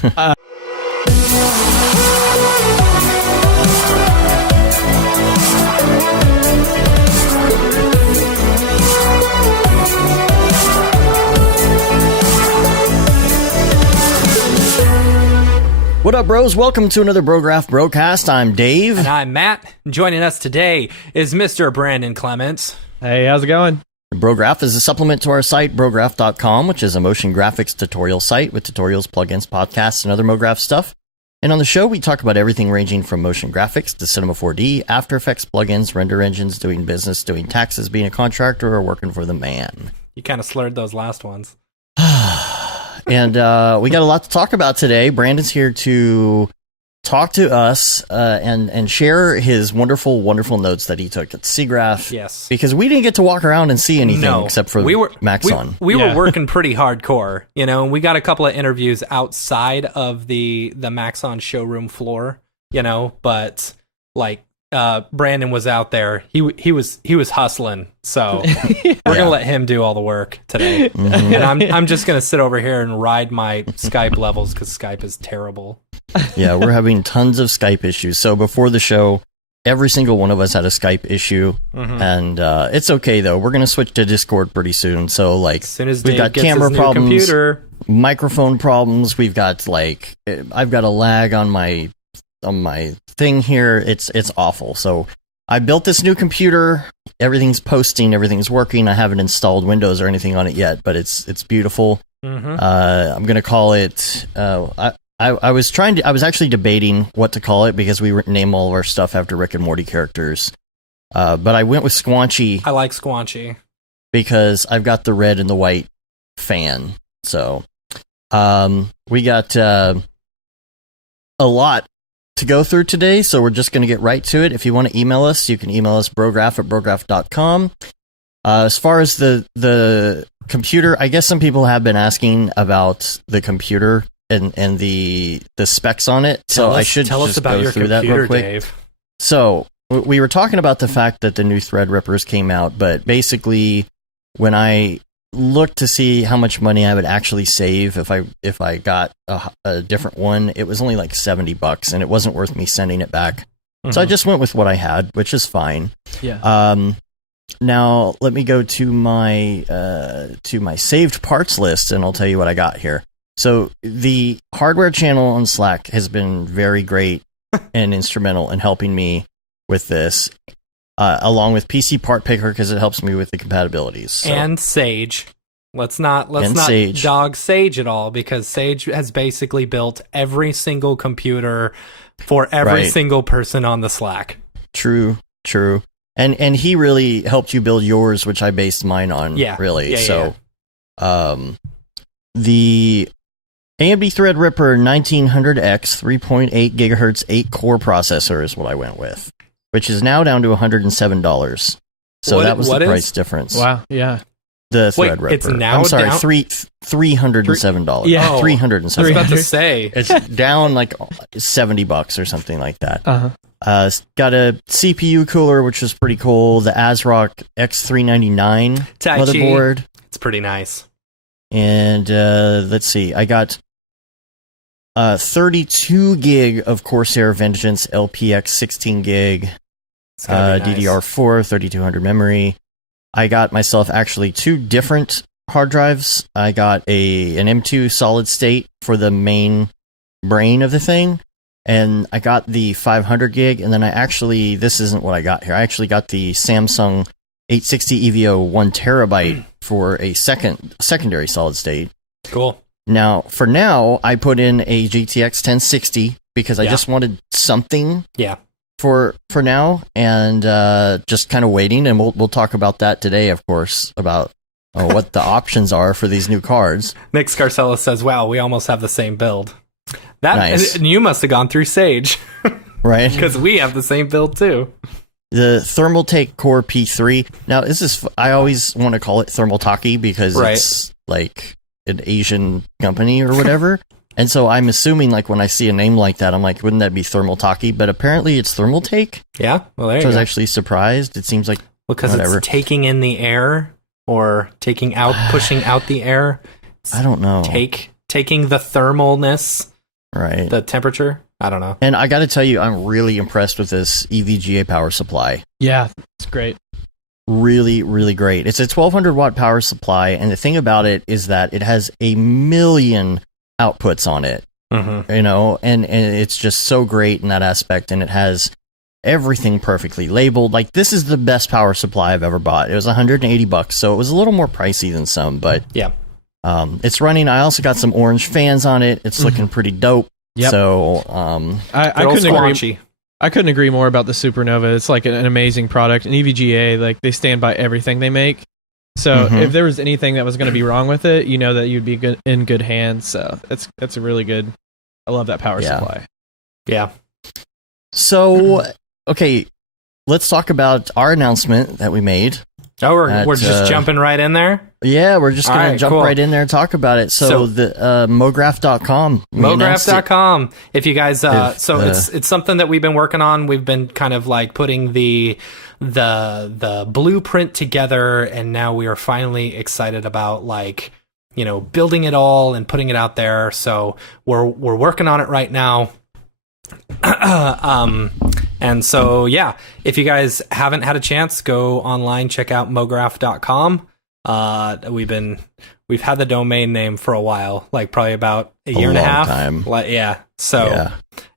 What up, bros? Welcome to another Brograph Brocast. I'm Dave. And I'm Matt. Joining us today is Mr. Brandon Clements. Hey, how's it going? Brograph is a supplement to our site, Brograph.com, which is a motion graphics tutorial site with tutorials, plugins, podcasts, and other MoGraph stuff. And on the show, we talk about everything ranging from motion graphics to Cinema 4D, After Effects plugins, render engines, doing business, doing taxes, being a contractor, or working for the man. You kind of slurred those last ones. And we got a lot to talk about today. Brandon's here to talk to us and share his wonderful, wonderful notes that he took at Siggraph. Yes. Because we didn't get to walk around and see anything except for Maxon. We were working pretty hardcore, you know. We got a couple of interviews outside of the Maxon showroom floor, you know, but like Brandon was out there. He was hustling. So we're gonna let him do all the work today. Mm-hmm. And I'm just gonna sit over here and ride my Skype levels because Skype is terrible. Yeah, we're having tons of Skype issues. So before the show, every single one of us had a Skype issue, and it's okay though. We're gonna switch to Discord pretty soon. So like, as soon as we've Dave got gets camera his new problems, computer, microphone problems. We've got like, I've got a lag on my thing here. It's awful. So I built this new computer. Everything's posting. Everything's working. I haven't installed Windows or anything on it yet, but it's beautiful. I'm gonna call it. I was actually debating what to call it because we name all of our stuff after Rick and Morty characters. But I went with Squanchy. I like Squanchy because I've got the red and the white fan. So we got a lot to go through today, so we're just going to get right to it. If you want to email us, you can email us brograph@brograph.com. As far as the computer, I guess some people have been asking about the computer and the specs on it, so I should just go through that real quick. Dave. So we were talking about the fact that the new Threadrippers came out, but basically when I looked to see how much money I would actually save if I got a different one, it was only like $70, and it wasn't worth me sending it back. So I just went with what I had, which is fine. Yeah. Now let me go to my saved parts list, and I'll tell you what I got here. So the hardware channel on Slack has been very great and instrumental in helping me with this. Along with PC Part Picker because it helps me with the compatibilities. So. And Sage. Let's not Sage. dog Sage at all, because Sage has basically built every single computer for every single person on the Slack. True. And he really helped you build yours, which I based mine on. Yeah. Really. The AMD Threadripper 1900X 3.8 gigahertz 8-core processor is what I went with, which is now down to $107. So that was the price difference. Wow, yeah. The Threadripper. It's now I'm sorry, down $307. Yeah, $307. I was about to say it's down like $70 or something like that. It's got a CPU cooler, which is pretty cool. The ASRock X399 motherboard. It's pretty nice. And let's see, I got 32 gig of Corsair Vengeance LPX 16 gig DDR4 3200 memory. I got myself actually two different hard drives. I got an M2 solid state for the main brain of the thing, and I got the 500 gig, and then this isn't what I got here. I actually got the Samsung 860 EVO 1 terabyte for a secondary solid state. Cool. Now, for now, I put in a GTX 1060 because I just wanted something for now, and just kind of waiting, and we'll talk about that today, of course, about what the options are for these new cards. Nick Scarcella says, wow, we almost have the same build. Nice. And you must have gone through Sage. Right. Because we have the same build, too. The Thermaltake Core P3. Now, I always want to call it Thermaltake because it's like an Asian company or whatever. And so I'm assuming, like, when I see a name like that, I'm like, wouldn't that be Thermaltake? But apparently it's Thermaltake. Yeah, well, there you go. So I was actually surprised. It seems like because it's taking in the air or pushing out the air. I don't know. Taking the thermalness Right. the temperature. I don't know. And I got to tell you, I'm really impressed with this EVGA power supply. Yeah, it's great. Really, really great. It's a 1200 watt power supply, and the thing about it is that it has a million outputs on it. You know, and it's just so great in that aspect, and it has everything perfectly labeled. Like, this is the best power supply I've ever bought. It was $180, so it was a little more pricey than some, but yeah, it's running. I also got some orange fans on it. It's looking pretty dope. Yep. So I couldn't agree more about the Supernova. It's like an amazing product. And EVGA, like, they stand by everything they make. So if there was anything that was going to be wrong with it, you know that you'd be in good hands. So that's a really good. I love that power supply. Yeah. So okay, let's talk about our announcement that we made. Oh, we're just jumping right in there? Yeah, we're just going to jump right in there and talk about it. So the Mograph.com. Mograph.com. If you guys it's something that we've been working on. We've been kind of like putting the blueprint together, and now we are finally excited about, like, you know, building it all and putting it out there. So we're working on it right now. And so, yeah, if you guys haven't had a chance, go online, check out mograph.com. We've had the domain name for a while, like probably about a year and a half. Time.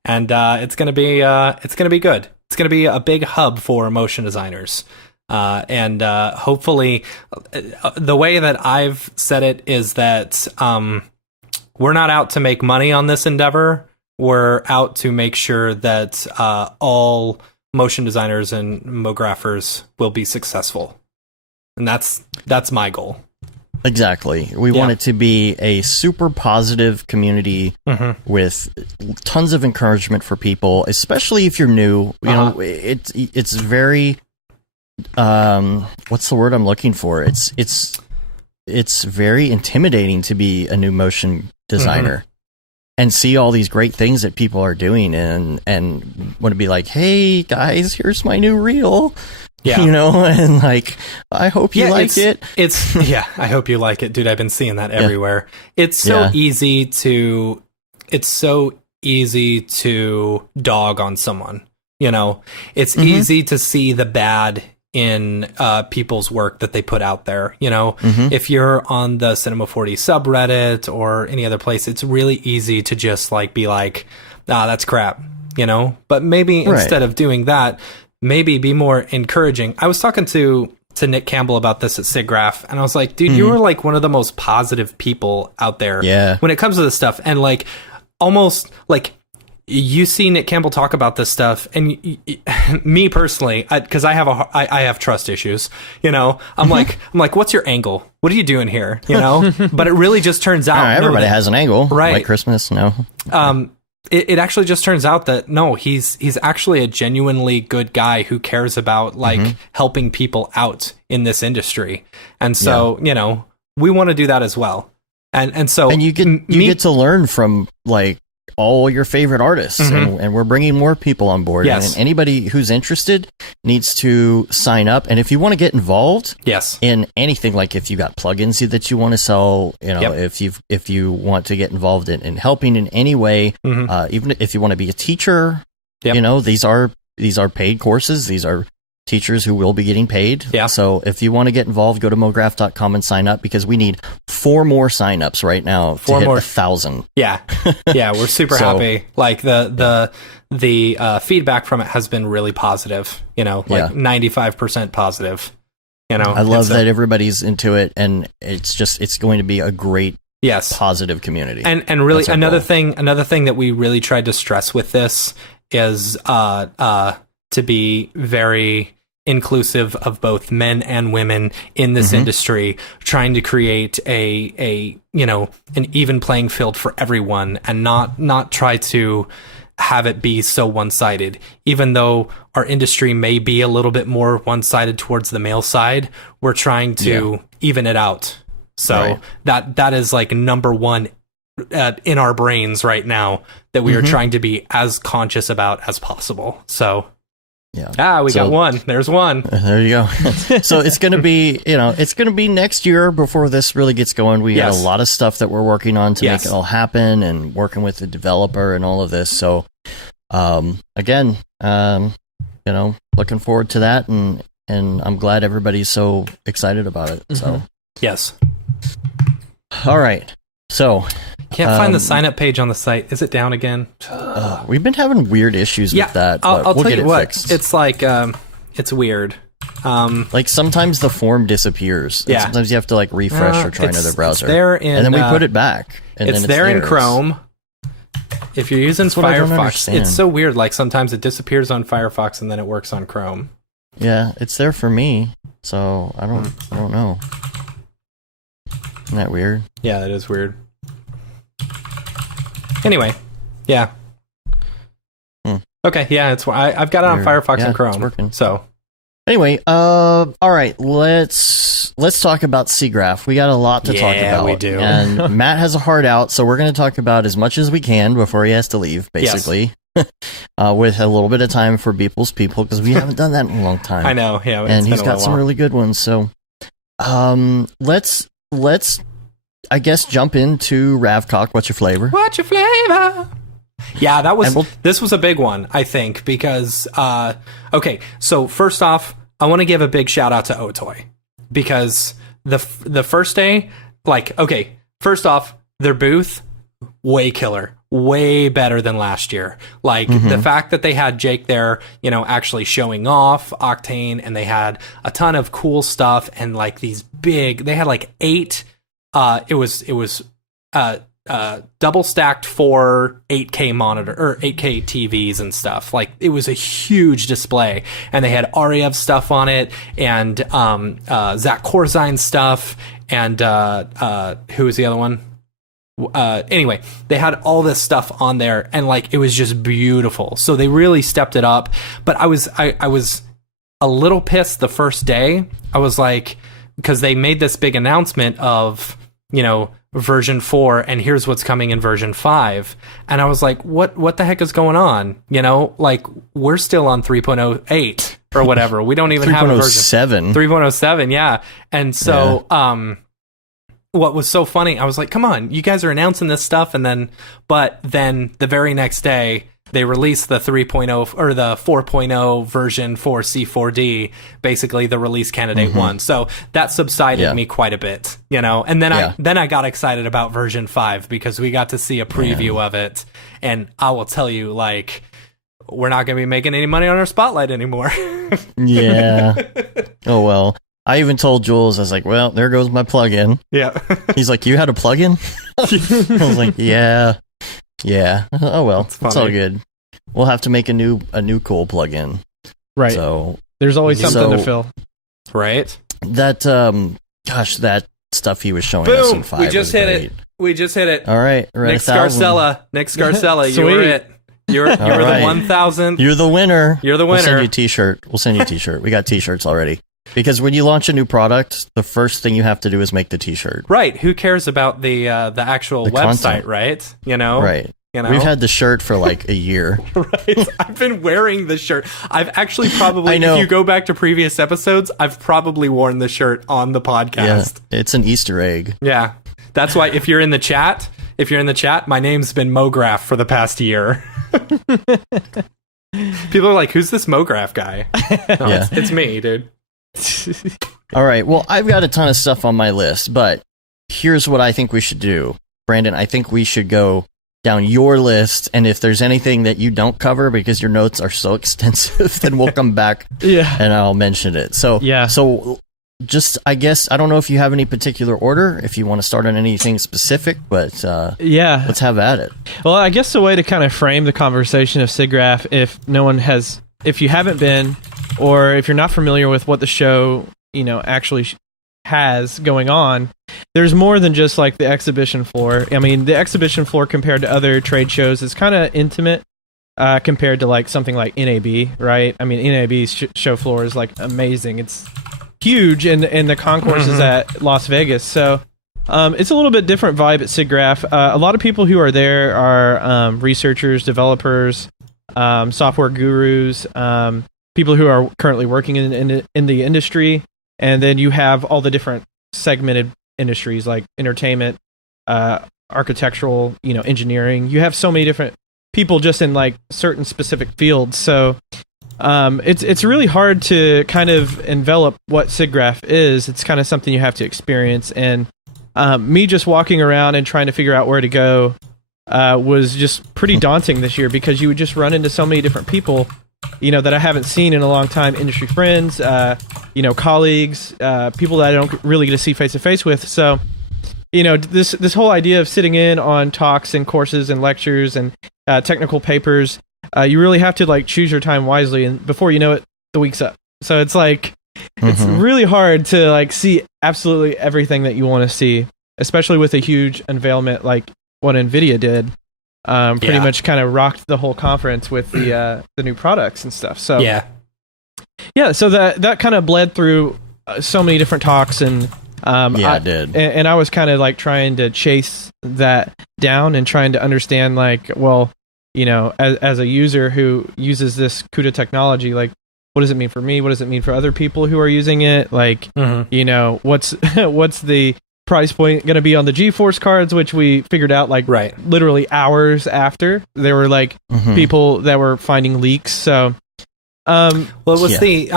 And it's gonna be good. It's gonna be a big hub for motion designers. And hopefully, the way that I've said it is that we're not out to make money on this endeavor. We're out to make sure that all motion designers and mographers will be successful. And that's my goal. Exactly. We want it to be a super positive community with tons of encouragement for people, especially if you're new. You know, it's very what's the word I'm looking for? It's very intimidating to be a new motion designer. And see all these great things that people are doing, and want to be like, hey guys, here's my new reel. Yeah. You know, and like, I hope you like it. I hope you like it, dude. I've been seeing that everywhere. It's so easy to dog on someone. You know, it's easy to see the bad in people's work that they put out there. You know, if you're on the Cinema 4D subreddit or any other place, it's really easy to just like be like, that's crap, you know. But maybe instead of doing that, maybe be more encouraging. I was talking to Nick Campbell about this at Siggraph, and I was like, dude, you are like one of the most positive people out there when it comes to this stuff. And like, almost like, you see Nick Campbell talk about this stuff, and me personally, because I have trust issues, you know, I'm like, what's your angle? What are you doing here? You know, but it really just turns out everybody has an angle, right? Like Christmas, no. It actually just turns out that no, he's actually a genuinely good guy who cares about like helping people out in this industry, and so you know, we want to do that as well, and so you get to learn from like all your favorite artists, and we're bringing more people on board. And anybody who's interested needs to sign up. And if you want to get involved in anything, like if you got plugins that you want to sell, you know, if you want to get involved in helping in any way, even if you want to be a teacher, you know, these are paid courses. These are teachers who will be getting paid. So if you want to get involved, go to mograph.com and sign up, because we need 4 more signups right now to hit 1,000. We're super happy. Like the feedback from it has been really positive, you know, like 95% positive, you know. I love that everybody's into it, and it's going to be a great positive community. And really another thing that we really tried to stress with this is to be very inclusive of both men and women in this industry, trying to create a you know, an even playing field for everyone, and not try to have it be so one-sided. Even though our industry may be a little bit more one-sided towards the male side, we're trying to even it out. So that is like number one in our brains right now, that we are trying to be as conscious about as possible. So Yeah. We got one. There's one. There you go. So it's going to be, it's going to be next year before this really gets going. We got a lot of stuff that we're working on to make it all happen, and working with the developer and all of this. So, again, looking forward to that, and I'm glad everybody's so excited about it. So, yes. All right. So, can't find the sign up page on the site. Is it down again? We've been having weird issues with that. But I'll we'll tell get you it what. fixed. It's like it's weird. Like sometimes the form disappears. And sometimes you have to like refresh or try another browser. It's there in, and then we put it back. And it's then there in Chrome. If you're using Firefox, it's so weird. Like sometimes it disappears on Firefox and then it works on Chrome. Yeah, it's there for me. So I don't know. Isn't that weird? Yeah, that is weird. Anyway, yeah. Okay, yeah, I've got it on Firefox and Chrome. It's working. So anyway, all right, let's talk about Siggraph. We got a lot to talk about. Yeah, we do. And Matt has a heart out, so we're going to talk about as much as we can before he has to leave, basically. Yes. With a little bit of time for Beeple's People, because we haven't done that in a long time. I know, yeah. And he's got some really good ones. So, let's I guess jump into Ravcock. What's your flavor? What's your flavor? Yeah, this was a big one, I think, because okay, so first off, I want to give a big shout out to Otoy, because the first day, first off, their booth, way killer, way better than last year. Like the fact that they had Jake there, actually showing off Octane, and they had a ton of cool stuff, and like they had like 8. It was double stacked 4 8K monitor or 8K TVs and stuff. Like it was a huge display, and they had Ariev stuff on it, and Zach Corzine stuff, and who was the other one? Anyway, they had all this stuff on there, and like it was just beautiful. So they really stepped it up. But I was a little pissed the first day. I was like, because they made this big announcement of version 4, and here's what's coming in version 5, and I was like, what the heck is going on? Like we're still on 3.08 or whatever. We don't even have a version 3.07. Yeah. And so what was so funny, I was like, come on, you guys are announcing this stuff, but then the very next day they released the 3.0 or the 4.0 version for C4D, basically the release candidate 1. So that subsided me quite a bit, and then I got excited about version 5 because we got to see a preview of it. And I will tell you, like, we're not going to be making any money on our Spotlight anymore. Yeah. Oh, well. I even told Jules, I was like, well, there goes my plugin. Yeah. He's like, you had a plugin? I was like, yeah. Oh well, it's all good. We'll have to make a new cool plugin. Right. So there's always something to fill. Right. That that stuff he was showing us in 5. We just hit it. We just hit it. All right. Nick Scarcella, you were it. You're the 1,000th. You're the winner. You're the winner. We'll send you a t-shirt. We got t-shirts already. Because when you launch a new product, the first thing you have to do is make the t-shirt. Right. Who cares about the actual website, content. Right? Right. We've had the shirt for like a year. Right. I've been wearing the shirt. I've actually probably, if you go back to previous episodes, I've probably worn the shirt on the podcast. Yeah, it's an Easter egg. Yeah. That's why if you're in the chat, my name's been Mograph for the past year. People are like, who's this Mograph guy? No, it's me, dude. All right, well, I've got a ton of stuff on my list, but here's what I think we should do. Brandon, I think we should go down your list, and if there's anything that you don't cover because your notes are so extensive, then we'll come back and I'll mention it. So just, I guess, I don't know if you have any particular order, if you want to start on anything specific, but let's have at it. Well, I guess the way to kind of frame the conversation of Siggraph, if you haven't been, or if you're not familiar with what the show, actually has going on, there's more than just like the exhibition floor. I mean, the exhibition floor compared to other trade shows is kind of intimate compared to like something like NAB, right? I mean, NAB's show floor is like amazing. It's huge, and the concourse is at Las Vegas. So it's a little bit different vibe at Siggraph. A lot of people who are there are researchers, developers, software gurus, people who are currently working in the industry, and then you have all the different segmented industries like entertainment, architectural, engineering. You have so many different people just in like certain specific fields. So it's really hard to kind of envelop what Siggraph is. It's kind of something you have to experience. And me just walking around and trying to figure out where to go was just pretty daunting this year, because you would just run into so many different people, that I haven't seen in a long time, industry friends, colleagues, people that I don't really get to see face to face with. So, this whole idea of sitting in on talks and courses and lectures and technical papers, you really have to like choose your time wisely, and before you know it, the week's up. So it's like it's really hard to like see absolutely everything that you want to see, especially with a huge unveilment like what NVIDIA did. Pretty much kind of rocked the whole conference with the new products and stuff. So so that kind of bled through so many different talks, and it did. And I was kind of like trying to chase that down and trying to understand like, well, as a user who uses this CUDA technology, like, what does it mean for me? What does it mean for other people who are using it? Like, what's the price point going to be on the GeForce cards, which we figured out like literally hours after. There were like people that were finding leaks. So it was they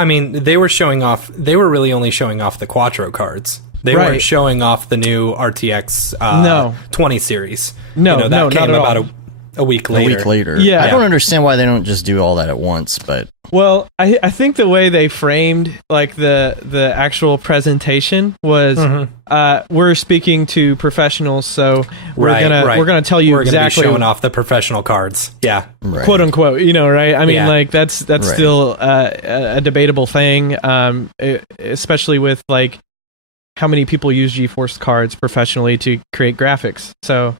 were really only showing off the Quattro cards. They weren't showing off the new RTX 20 series. That came about a week later. Yeah. I don't understand why they don't just do all that at once, but well, I think the way they framed like the actual presentation was we're speaking to professionals, so we're gonna tell you exactly, gonna be showing off the professional cards, quote unquote, right? I mean, like that's still a debatable thing, especially with like how many people use GeForce cards professionally to create graphics. So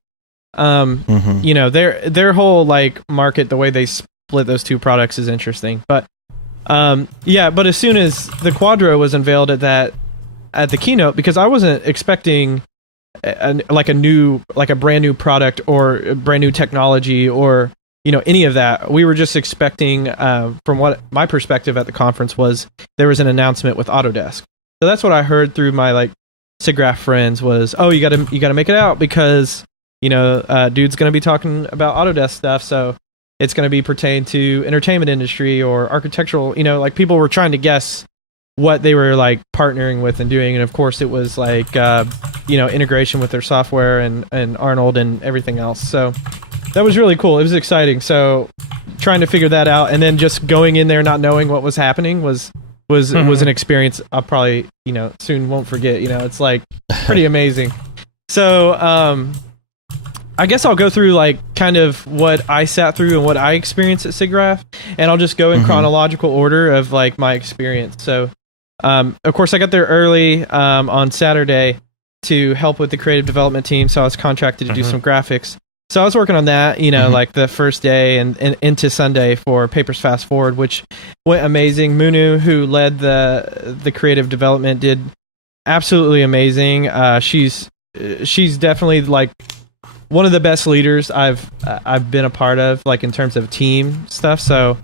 their whole like market, the way they split those two products is interesting. But but as soon as the Quadro was unveiled at the keynote, because I wasn't expecting a brand new product or a brand new technology or any of that. We were just expecting, from what my perspective at the conference was, there was an announcement with Autodesk. So that's what I heard through my like Siggraph friends was, oh, you gotta make it out because dude's going to be talking about Autodesk stuff, so it's going to be pertained to entertainment industry or architectural, like people were trying to guess what they were like partnering with and doing. And of course it was like, integration with their software and Arnold and everything else. So that was really cool. It was exciting. So trying to figure that out and then just going in there, not knowing what was happening was an experience I'll probably, soon won't forget. It's like pretty amazing. So, I guess I'll go through like kind of what I sat through and what I experienced at Siggraph, and I'll just go in chronological order of like my experience. So, of course, I got there early on Saturday to help with the creative development team, so I was contracted to do some graphics. So I was working on that, like the first day and into Sunday for Papers Fast Forward, which went amazing. Munu, who led the creative development, did absolutely amazing. She's definitely like one of the best leaders I've been a part of, like in terms of team stuff. So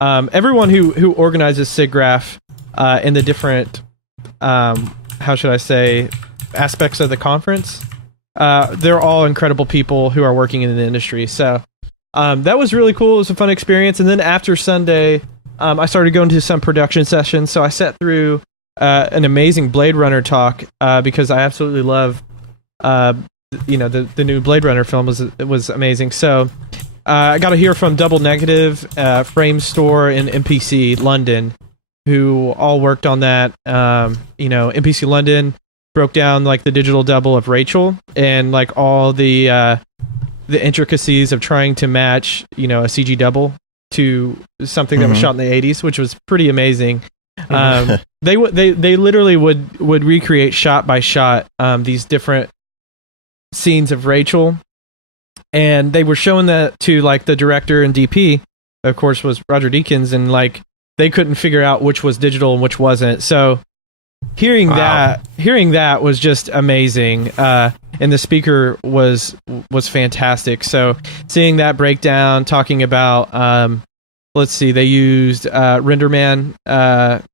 everyone who organizes Siggraph in the different how should I say aspects of the conference, they're all incredible people who are working in the industry. So that was really cool. It was a fun experience. And then after Sunday, I started going to some production sessions. So I sat through an amazing Blade Runner talk because I absolutely love the new Blade Runner film was amazing. So I got to hear from Double Negative, Frame Store, and MPC London, who all worked on that. MPC London broke down like the digital double of Rachel and like all the intricacies of trying to match a CG double to something that was shot in the 80s, which was pretty amazing. They literally would recreate shot by shot these different scenes of Rachel, and they were showing that to like the director and DP, of course, was Roger Deakins, and like they couldn't figure out which was digital and which wasn't. So hearing that was just amazing, and the speaker was fantastic. So seeing that breakdown, talking about let's see, they used RenderMan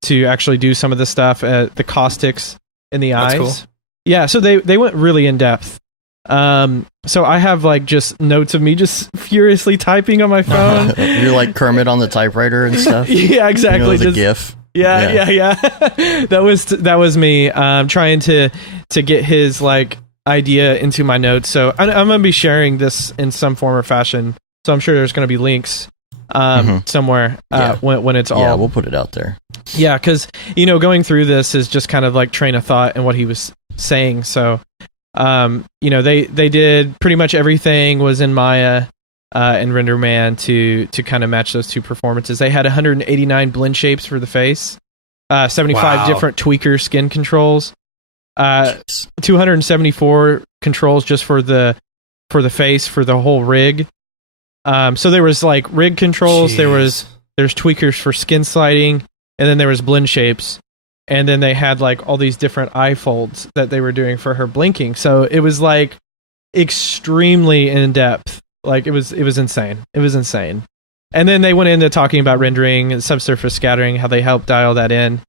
to actually do some of the stuff, the caustics in the eyes. Cool. Yeah, so they went really in depth. So I have like just notes of me just furiously typing on my phone. You're like Kermit on the typewriter and stuff. Yeah, exactly. You know, the GIF. Yeah. That was me trying to get his like idea into my notes. So I'm gonna be sharing this in some form or fashion. So I'm sure there's gonna be links somewhere when it's all. Yeah, we'll put it out there. Yeah, because going through this is just kind of like train of thought and what he was saying. So they did pretty much everything was in Maya and RenderMan to kind of match those two performances. They had 189 blend shapes for the face, 75 different tweaker skin controls, 274 controls just for the face for the whole rig. So there was like rig controls, there's tweakers for skin sliding, and then there was blend shapes. And then they had like all these different eye folds that they were doing for her blinking. So it was like extremely in depth. Like it was insane. It was insane. And then they went into talking about rendering and subsurface scattering, how they helped dial that in.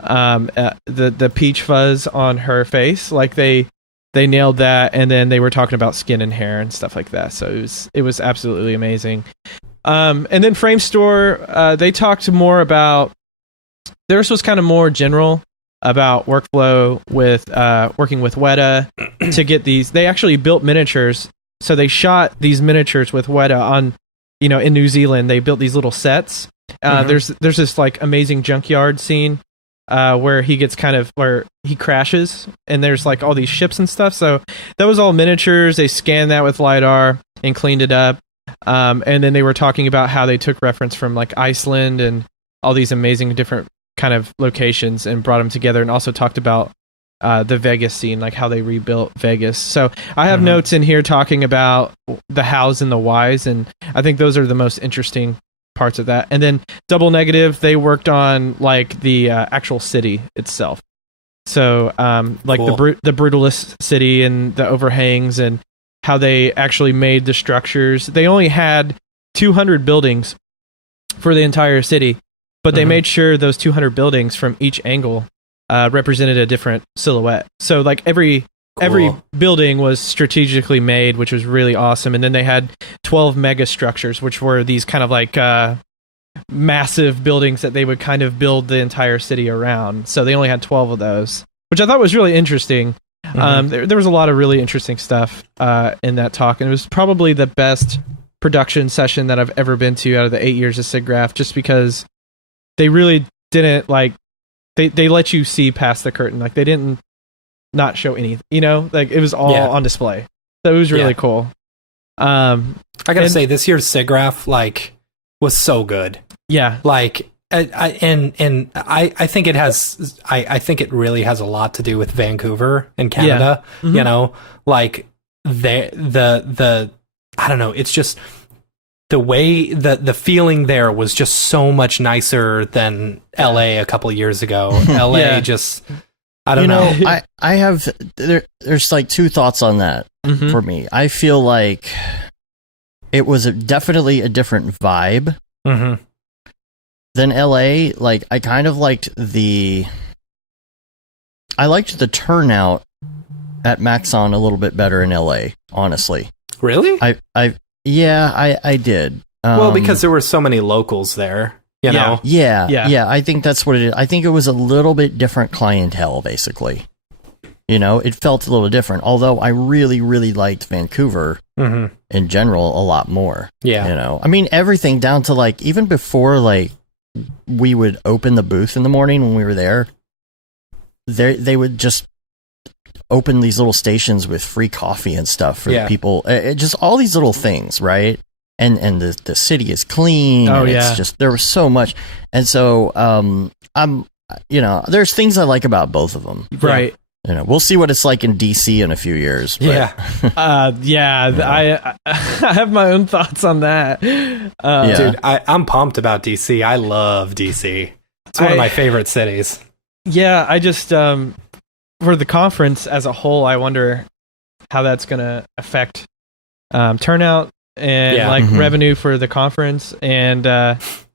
The peach fuzz on her face, like they nailed that. And then they were talking about skin and hair and stuff like that. So it was absolutely amazing. And then Framestore, they talked more about. Theirs was kind of more general about workflow with working with Weta to get these. They actually built miniatures, so they shot these miniatures with Weta on, in New Zealand. They built these little sets. There's this like amazing junkyard scene where he gets where he crashes, and there's like all these ships and stuff. So that was all miniatures. They scanned that with LiDAR and cleaned it up. And then they were talking about how they took reference from like Iceland and all these amazing different kind of locations and brought them together, and also talked about the Vegas scene, like how they rebuilt Vegas. So I have notes in here talking about the hows and the whys, and I think those are the most interesting parts of that. And then Double Negative, they worked on like the actual city itself. So like cool. the Brutalist city and the overhangs and how they actually made the structures. They only had 200 buildings for the entire city. But they made sure those 200 buildings from each angle represented a different silhouette. So like every building was strategically made, which was really awesome. And then they had 12 mega structures, which were these kind of like massive buildings that they would kind of build the entire city around. So they only had 12 of those, which I thought was really interesting. There was a lot of really interesting stuff in that talk, and it was probably the best production session that I've ever been to out of the 8 years of Siggraph, just because they really didn't like they let you see past the curtain. Like they didn't not show anything, like it was all on display. So it was really cool. I gotta say, this year's Siggraph like was so good. Yeah, like I think it has. I think it really has a lot to do with Vancouver and Canada. Like the I don't know. It's just. The way the feeling there was just so much nicer than LA a couple of years ago. LA just, I don't know. I have, there's like two thoughts on that for me. I feel like it was definitely a different vibe than LA. Like I kind of liked the turnout at Maxon a little bit better in LA, honestly. Really? I did. Well, because there were so many locals there, you know? Yeah. I think that's what it is. I think it was a little bit different clientele, basically. It felt a little different, although I really, really liked Vancouver in general a lot more. Yeah. I mean, everything down to like, even before like we would open the booth in the morning when we were there, they would just open these little stations with free coffee and stuff for the people. Just all these little things, right? And the city is clean. Oh, yeah. It's just, there was so much. And so there's things I like about both of them. Right. We'll see what it's like in DC in a few years. But, I have my own thoughts on that. Dude, I'm pumped about DC. I love DC. It's one of my favorite cities. Yeah, I just for the conference as a whole, I wonder how that's going to affect turnout and revenue for the conference. And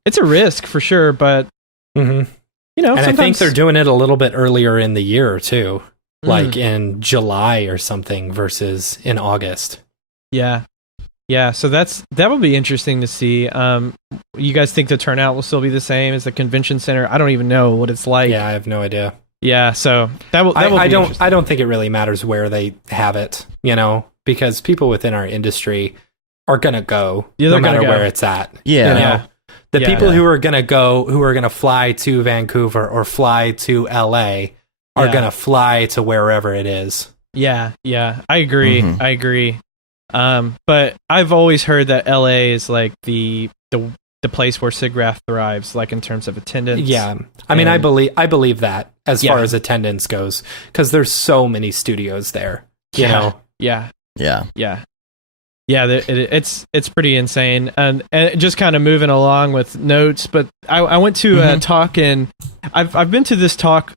it's a risk for sure, but and I think they're doing it a little bit earlier in the year too, like in July or something versus in August. Yeah. So that will be interesting to see. You guys think the turnout will still be the same as the convention center? I don't even know what it's like. Yeah, I have no idea. Yeah, so that will. I don't think it really matters where they have it, because people within our industry are gonna go no matter where it's at. Yeah. The people who are gonna go, who are gonna fly to Vancouver or fly to LA, are gonna fly to wherever it is. Yeah. I agree. But I've always heard that LA is like the place where Siggraph thrives, like in terms of attendance. Yeah, I mean, I believe that as far as attendance goes, because there's so many studios there. You know. Yeah. It's pretty insane, and just kind of moving along with notes. But I went to a talk, and I've been to this talk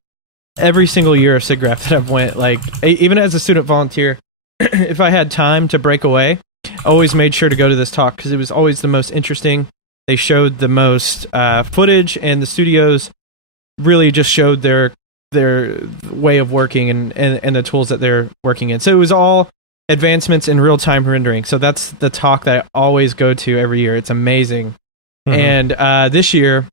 every single year of Siggraph that I've went. Like even as a student volunteer, if I had time to break away, I always made sure to go to this talk because it was always the most interesting. They showed the most footage, and the studios really just showed their way of working and the tools that they're working in. So it was all advancements in real-time rendering. So that's the talk that I always go to every year. It's amazing. And this year,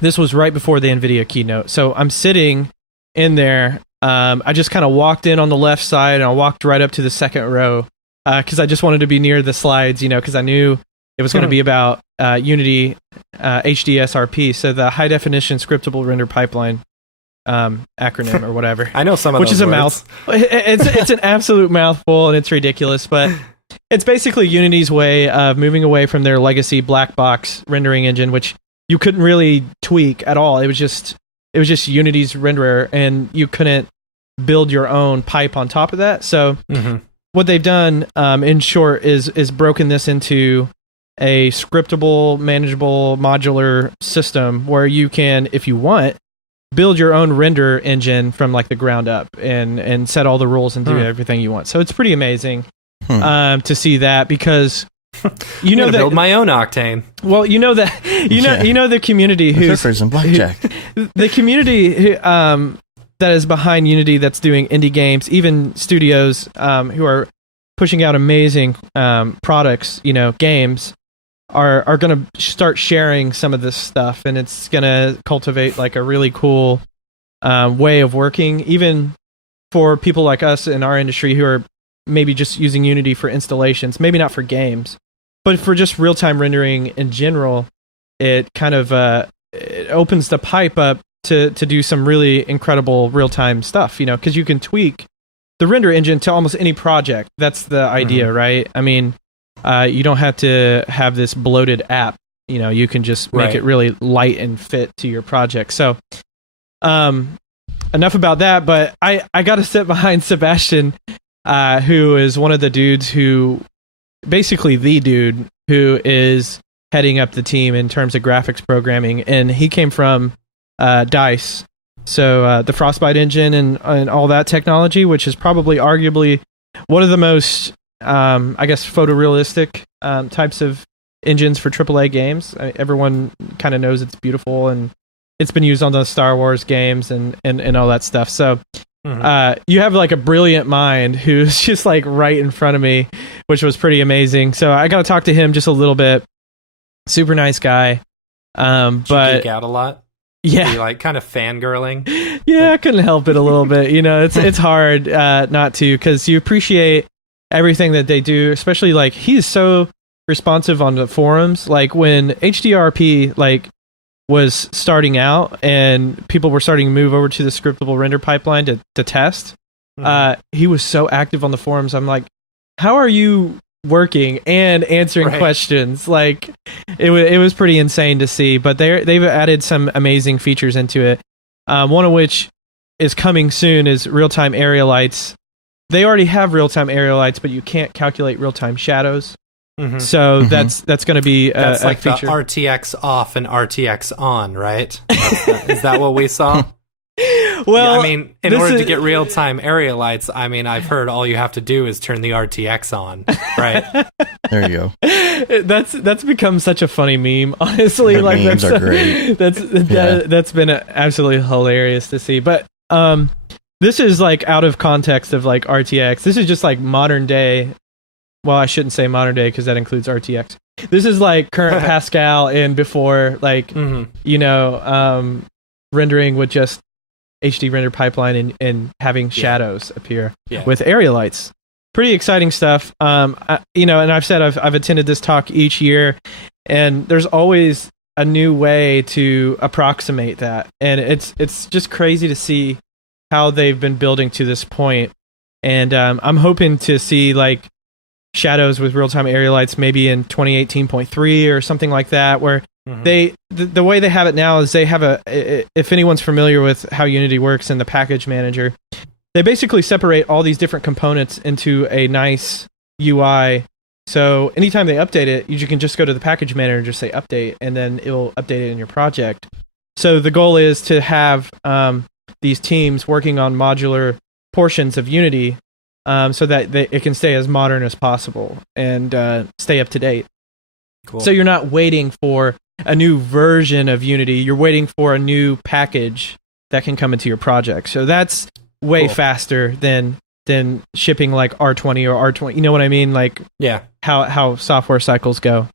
this was right before the NVIDIA keynote. So I'm sitting in there. I just kind of walked in on the left side, and I walked right up to the second row because I just wanted to be near the slides, because I knew it was going to be about Unity HDSRP, so the High Definition Scriptable Render Pipeline acronym or whatever. I know some of which those is a words. It's an absolute mouthful, and it's ridiculous, but it's basically Unity's way of moving away from their legacy black box rendering engine, which you couldn't really tweak at all. It was just Unity's renderer, and you couldn't build your own pipe on top of that. So what they've done, in short, is broken this into a scriptable, manageable, modular system where you can, if you want, build your own render engine from like the ground up and set all the rules and do everything you want. So it's pretty amazing to see that, because you know that build my own Octane. Well, you know that you know the community the community that is behind Unity, that's doing indie games, even studios who are pushing out amazing products, games are going to start sharing some of this stuff, and it's going to cultivate like a really cool way of working, even for people like us in our industry who are maybe just using Unity for installations, maybe not for games, but for just real-time rendering in general. It kind of it opens the pipe up to do some really incredible real-time stuff, because you can tweak the render engine to almost any project. That's the idea, right? I mean, you don't have to have this bloated app. You can just make it really light and fit to your project. So, enough about that. But I got to sit behind Sebastian, who is one of the dudes basically the dude who is heading up the team in terms of graphics programming, and he came from DICE. So the Frostbite engine and all that technology, which is probably arguably one of the most photorealistic types of engines for AAA games. Everyone kind of knows it's beautiful, and it's been used on the Star Wars games and all that stuff. So you have like a brilliant mind who's just like right in front of me, which was pretty amazing. So I got to talk to him just a little bit. Super nice guy. But you geek out a lot. Yeah, are you like kind of fangirling? Yeah, I couldn't help it a little bit. It's hard not to, because you appreciate everything that they do, especially like he's so responsive on the forums. Like when HDRP was starting out and people were starting to move over to the scriptable render pipeline to test, he was so active on the forums. I'm like, how are you working and answering questions? Like it was pretty insane to see. But they've added some amazing features into it. One of which is coming soon is real-time area lights. They already have real-time area lights, but you can't calculate real-time shadows. So that's going to be that's like feature. The RTX off and RTX on, right? Is that what we saw? Well, I mean, in order to get real-time area lights, I mean, I've heard all you have to do is turn the RTX on, right? There you go. That's become such a funny meme, honestly. The memes are great. That's been absolutely hilarious to see. But this is like out of context of like RTX. This is just like modern day. Well, I shouldn't say modern day because that includes RTX. This is like current Pascal and before, like, rendering with just HD render pipeline and having shadows appear with area lights. Pretty exciting stuff. And I've said I've attended this talk each year, and there's always a new way to approximate that. And it's just crazy to see how they've been building to this point. And I'm hoping to see like shadows with real-time area lights maybe in 2018.3 or something like that, where the way they have it now is they have if anyone's familiar with how Unity works in the package manager, they basically separate all these different components into a nice UI. So anytime they update it, you can just go to the package manager and just say update, and then it will update it in your project. So the goal is to have these teams working on modular portions of Unity so that it can stay as modern as possible and stay up to date. Cool. So you're not waiting for a new version of Unity. You're waiting for a new package that can come into your project. So that's way faster than shipping like R20 or R20. You know what I mean? Like how software cycles go.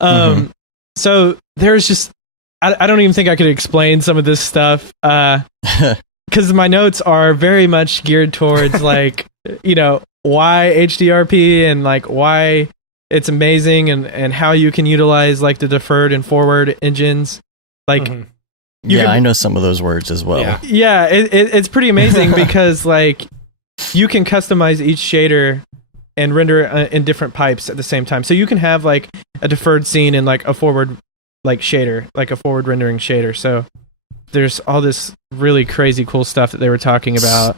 So there's just I don't even think I could explain some of this stuff because my notes are very much geared towards like why HDRP and like why it's amazing and how you can utilize like the deferred and forward engines. Like, I know some of those words as well. Yeah, it's pretty amazing because like you can customize each shader and render in different pipes at the same time. So you can have like a deferred scene and like a forward like shader, like a forward rendering shader. So there's all this really crazy cool stuff that they were talking about.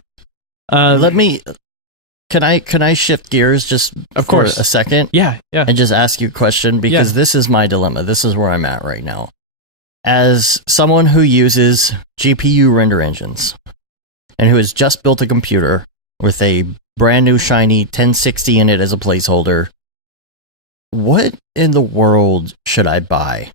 Can I shift gears just for a second? Yeah. And just ask you a question because this is my dilemma. This is where I'm at right now. As someone who uses GPU render engines and who has just built a computer with a brand new shiny 1060 in it as a placeholder, what in the world should I buy?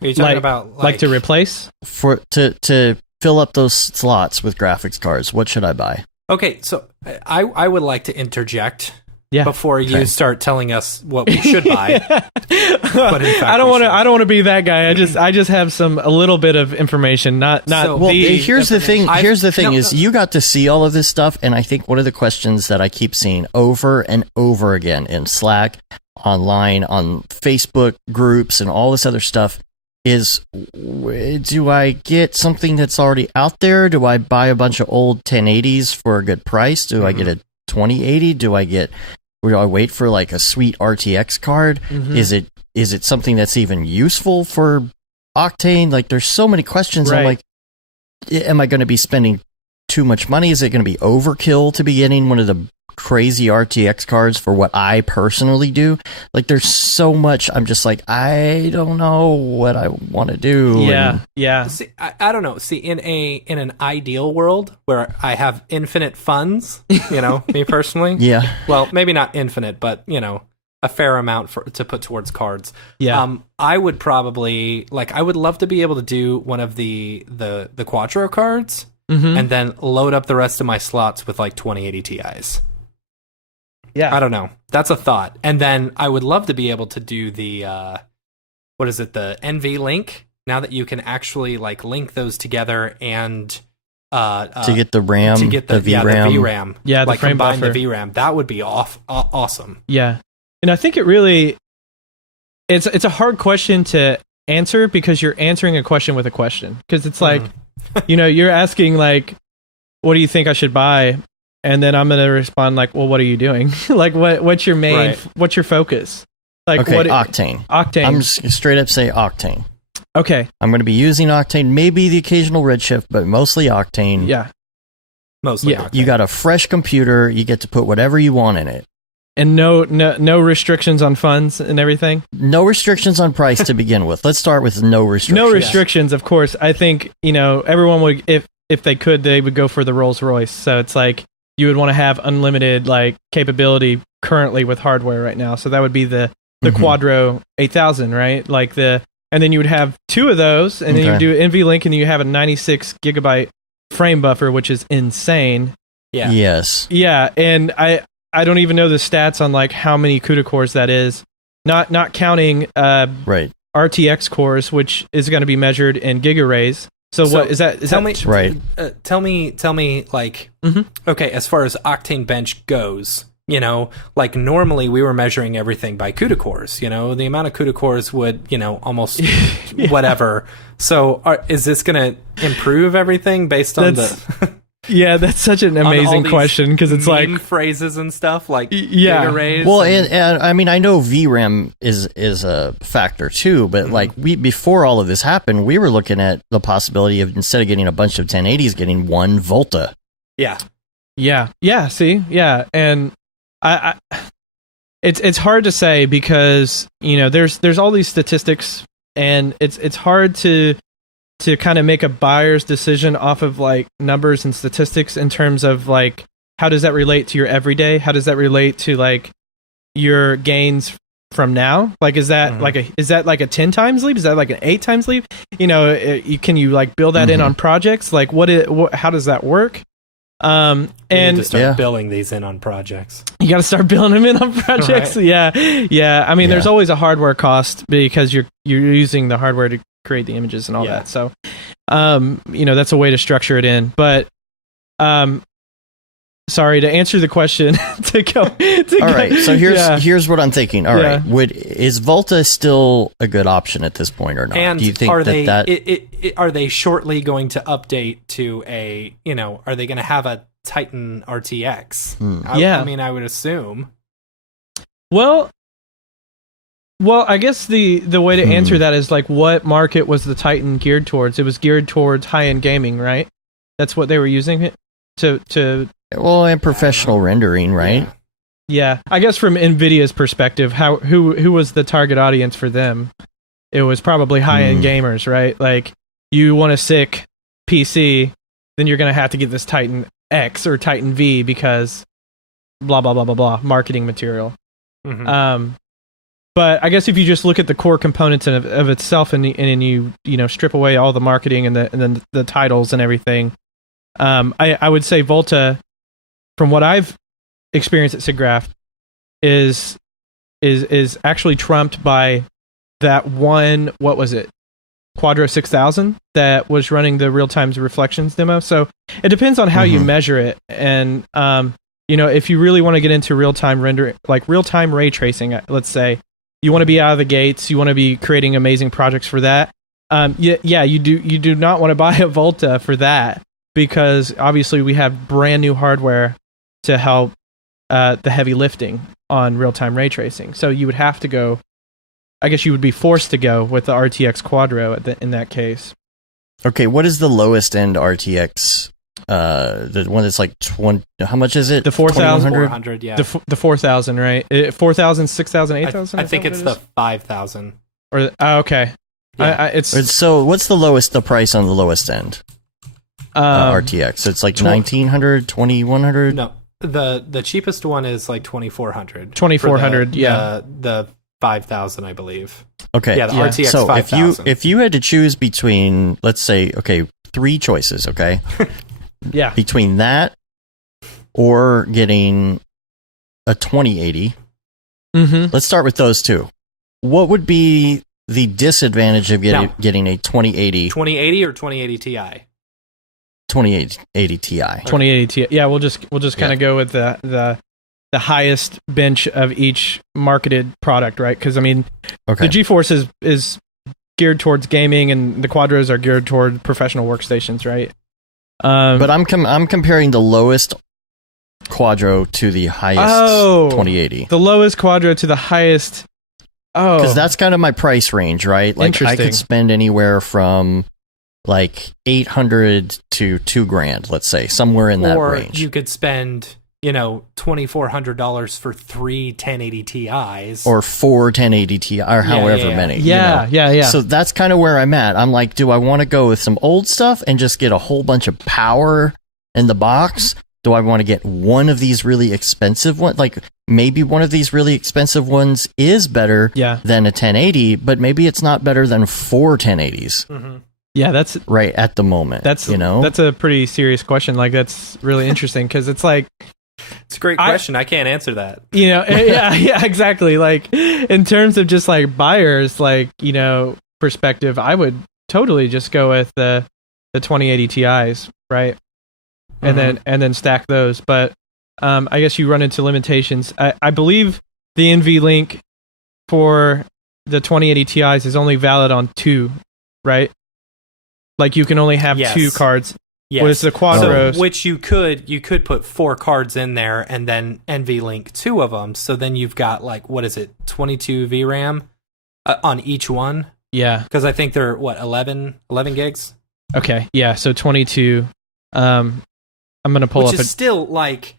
Are you talking about like to replace? To fill up those slots with graphics cards, what should I buy? Okay, so I would like to interject before you start telling us what we should buy. But in fact, I don't want to be that guy. I just have a little bit of information, not well, here's the thing. Here's the thing is you got to see all of this stuff, and I think one of the questions that I keep seeing over and over again in Slack, online, on Facebook groups, and all this other stuff is, do I get something that's already out there? Do I buy a bunch of old 1080s for a good price? Do I get a 2080? Do I wait for like a sweet RTX card? Is it something that's even useful for Octane? Like there's so many questions. Right. I'm like, am I going to be spending too much money? Is it going to be overkill to be getting one of the crazy RTX cards for what I personally do? Like there's so much. I'm just like, I don't know what I want to do. Yeah. See, I don't know. See, in an ideal world where I have infinite funds, me personally. Yeah. Well, maybe not infinite, but a fair amount to put towards cards. Yeah. I would probably I would love to be able to do one of the Quattro cards and then load up the rest of my slots with like 2080 Ti's. Yeah. I don't know. That's a thought. And then I would love to be able to do the, the NV link, now that you can actually like link those together and to get the RAM, to get the VRAM. The VRAM. Yeah, the like frame combine buffer. the VRAM. That would be awesome. Yeah. And I think it really it's a hard question to answer because you're answering a question with a question. Because it's like, you're asking like, what do you think I should buy? And then I'm going to respond like, well, what are you doing? Like, what's your main, what's your focus? Like, okay, Octane. I'm just straight up say Octane. Okay. I'm going to be using Octane, maybe the occasional Redshift, but mostly Octane. Yeah. Mostly Octane. You got a fresh computer. You get to put whatever you want in it. And no restrictions on funds and everything? No restrictions on price to begin with. Let's start with no restrictions. No restrictions, of course. I think, everyone would, if they could, they would go for the Rolls Royce. So it's like you would want to have unlimited capability currently with hardware right now. So that would be the Quadro 8000, right? And then you would have two of those, and then you do NVLink, and you have a 96 gigabyte frame buffer, which is insane. Yeah. Yes. Yeah, and I don't even know the stats on how many CUDA cores that is. Not counting right. RTX cores, which is going to be measured in gigaarrays. So what is that? Tell me, right? Tell me, okay, as far as Octane Bench goes, normally we were measuring everything by CUDA cores. The amount of CUDA cores would, almost whatever. So is this going to improve everything based on the? Yeah, that's such an amazing question because it's meme phrases and stuff gigaarrays. Well, and I mean, I know VRAM is a factor too, but before all of this happened, we were looking at the possibility of instead of getting a bunch of 1080s, getting one Volta. Yeah. See, and it's hard to say because there's all these statistics, and it's hard to kind of make a buyer's decision off of numbers and statistics in terms of how does that relate to your everyday? How does that relate to your gains from now? Is that a 10 times leap? Is that an 8 times leap? Can you build that in on projects? How does that work? And to start billing these in on projects. You got to start billing them in on projects. Right. Yeah. I mean, there's always a hardware cost because you're using the hardware to create the images and all that. So, that's a way to structure it in. But, sorry, to answer the question, all right. So here's what I'm thinking. All right. Is Volta still a good option at this point or not? And do you think are they shortly going to update to are they going to have a Titan RTX? I mean, I would assume. Well, I guess the way to answer that is what market was the Titan geared towards? It was geared towards high-end gaming, right? That's what they were using it to and professional rendering, right? Yeah. I guess from Nvidia's perspective, who was the target audience for them? It was probably high-end gamers, right? You want a sick PC, then you're going to have to get this Titan X or Titan V because blah blah blah blah blah marketing material. But I guess if you just look at the core components of itself and you strip away all the marketing and then the titles and everything, I would say Volta, from what I've experienced at Siggraph, is actually trumped by that one. What was it? Quadro 6000 that was running the real-time reflections demo. So it depends on how you measure it, and if you really want to get into real-time render, real-time ray tracing, let's say. You want to be out of the gates. You want to be creating amazing projects for that. You do not want to buy a Volta for that because obviously we have brand new hardware to help the heavy lifting on real-time ray tracing. So you would have to go. I guess you would be forced to go with the RTX Quadro in that case. Okay, what is the lowest end RTX? The one that's 20. How much is it? The 4,400. Yeah. The 4,000, right? 4,000, 6,000, 8,000. I think it's the 5,000. Or okay. Yeah. So what's the price on the lowest end? RTX. So it's 1,900, 2,100. No, the cheapest one is 2,400. 2,400. The 5,000, I believe. Okay. Yeah, the RTX so 5,000. if you had to choose between, let's say, three choices, okay? Yeah. Between that or getting a 2080. Let's start with those two. What would be the disadvantage of getting a 2080? 2080 or 2080 Ti? 2080 Ti. 2080 Ti. Yeah, we'll just kind of go with the highest bench of each marketed product, right? Because I mean, the GeForce is geared towards gaming, and the Quadros are geared toward professional workstations, right? But I'm comparing the lowest Quadro to the highest 2080. The lowest Quadro to the highest. Oh, because that's kind of my price range, right? I could spend anywhere from 800 to $2,000, let's say, somewhere in that range. Or you could spend $2,400 for 3 1080 Ti's or 4 1080 Ti or however many. Yeah. So that's kind of where I'm at. I'm like, do I want to go with some old stuff and just get a whole bunch of power in the box? Do I want to get one of these really expensive ones? Like maybe one of these really expensive ones is better than a 1080, but maybe it's not better than 4 1080s. Mm-hmm. Yeah, that's right at the moment. That's a pretty serious question. Like that's really interesting because it's like it's a great question. I can't answer that. Yeah, exactly. Like in terms of just like buyers, like perspective, I would totally just go with the 2080 Ti's, right? And then stack those. But I guess you run into limitations. I believe the NVLink for the 2080 Ti's is only valid on 2, right? Like you can only have 2 cards. Yes. With the Quadros, so, which you could put 4 cards in there and then NVLink 2 of them. So then you've got like 22 VRAM on each one. Yeah, because I think they're 11 gigs. Okay, yeah. So 22. I'm gonna pull which up. Which is still like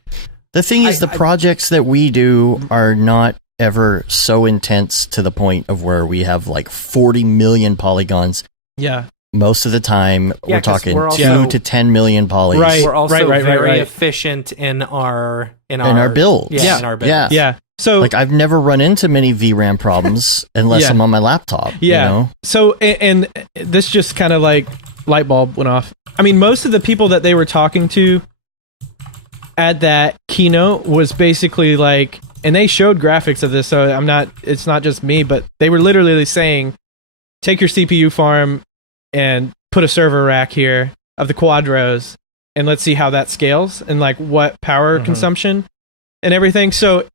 the thing is the projects that we do are not ever so intense to the point of where we have like 40 million polygons. Yeah. Most of the time, we're talking also, 2 to 10 million polys. Right, we're also very efficient in our builds. Yeah, in our builds. Yeah. So, like, I've never run into many VRAM problems unless I'm on my laptop. Yeah. So, and this just kind of like light bulb went off. I mean, most of the people that they were talking to at that keynote was basically like, and they showed graphics of this. So it's not just me, but they were literally saying, take your CPU farm and put a server rack here of the Quadros and let's see how that scales and like what power consumption and everything. So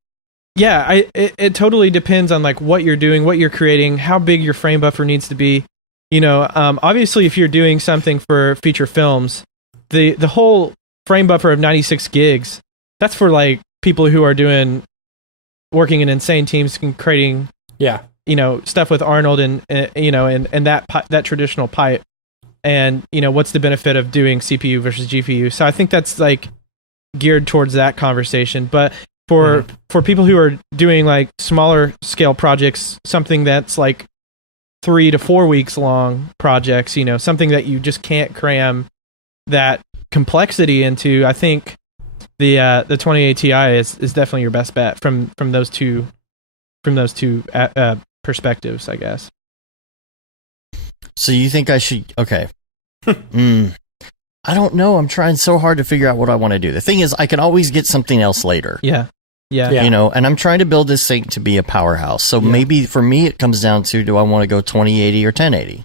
yeah, it totally depends on like what you're doing, what you're creating, how big your frame buffer needs to be. Obviously if you're doing something for feature films, the whole frame buffer of 96 gigs, that's for like people who are working in insane teams and creating stuff with Arnold and that traditional pipe, and what's the benefit of doing CPU versus GPU? So I think that's like geared towards that conversation. But for people who are doing like smaller scale projects, something that's like 3 to 4 weeks long projects, something that you just can't cram that complexity into, I think the 2080 Ti is definitely your best bet from those two perspectives, I guess. So you think I should? Okay. I don't know. I'm trying so hard to figure out what I want to do. The thing is, I can always get something else later. Yeah. And I'm trying to build this thing to be a powerhouse. So maybe for me, it comes down to, do I want to go 2080 or 1080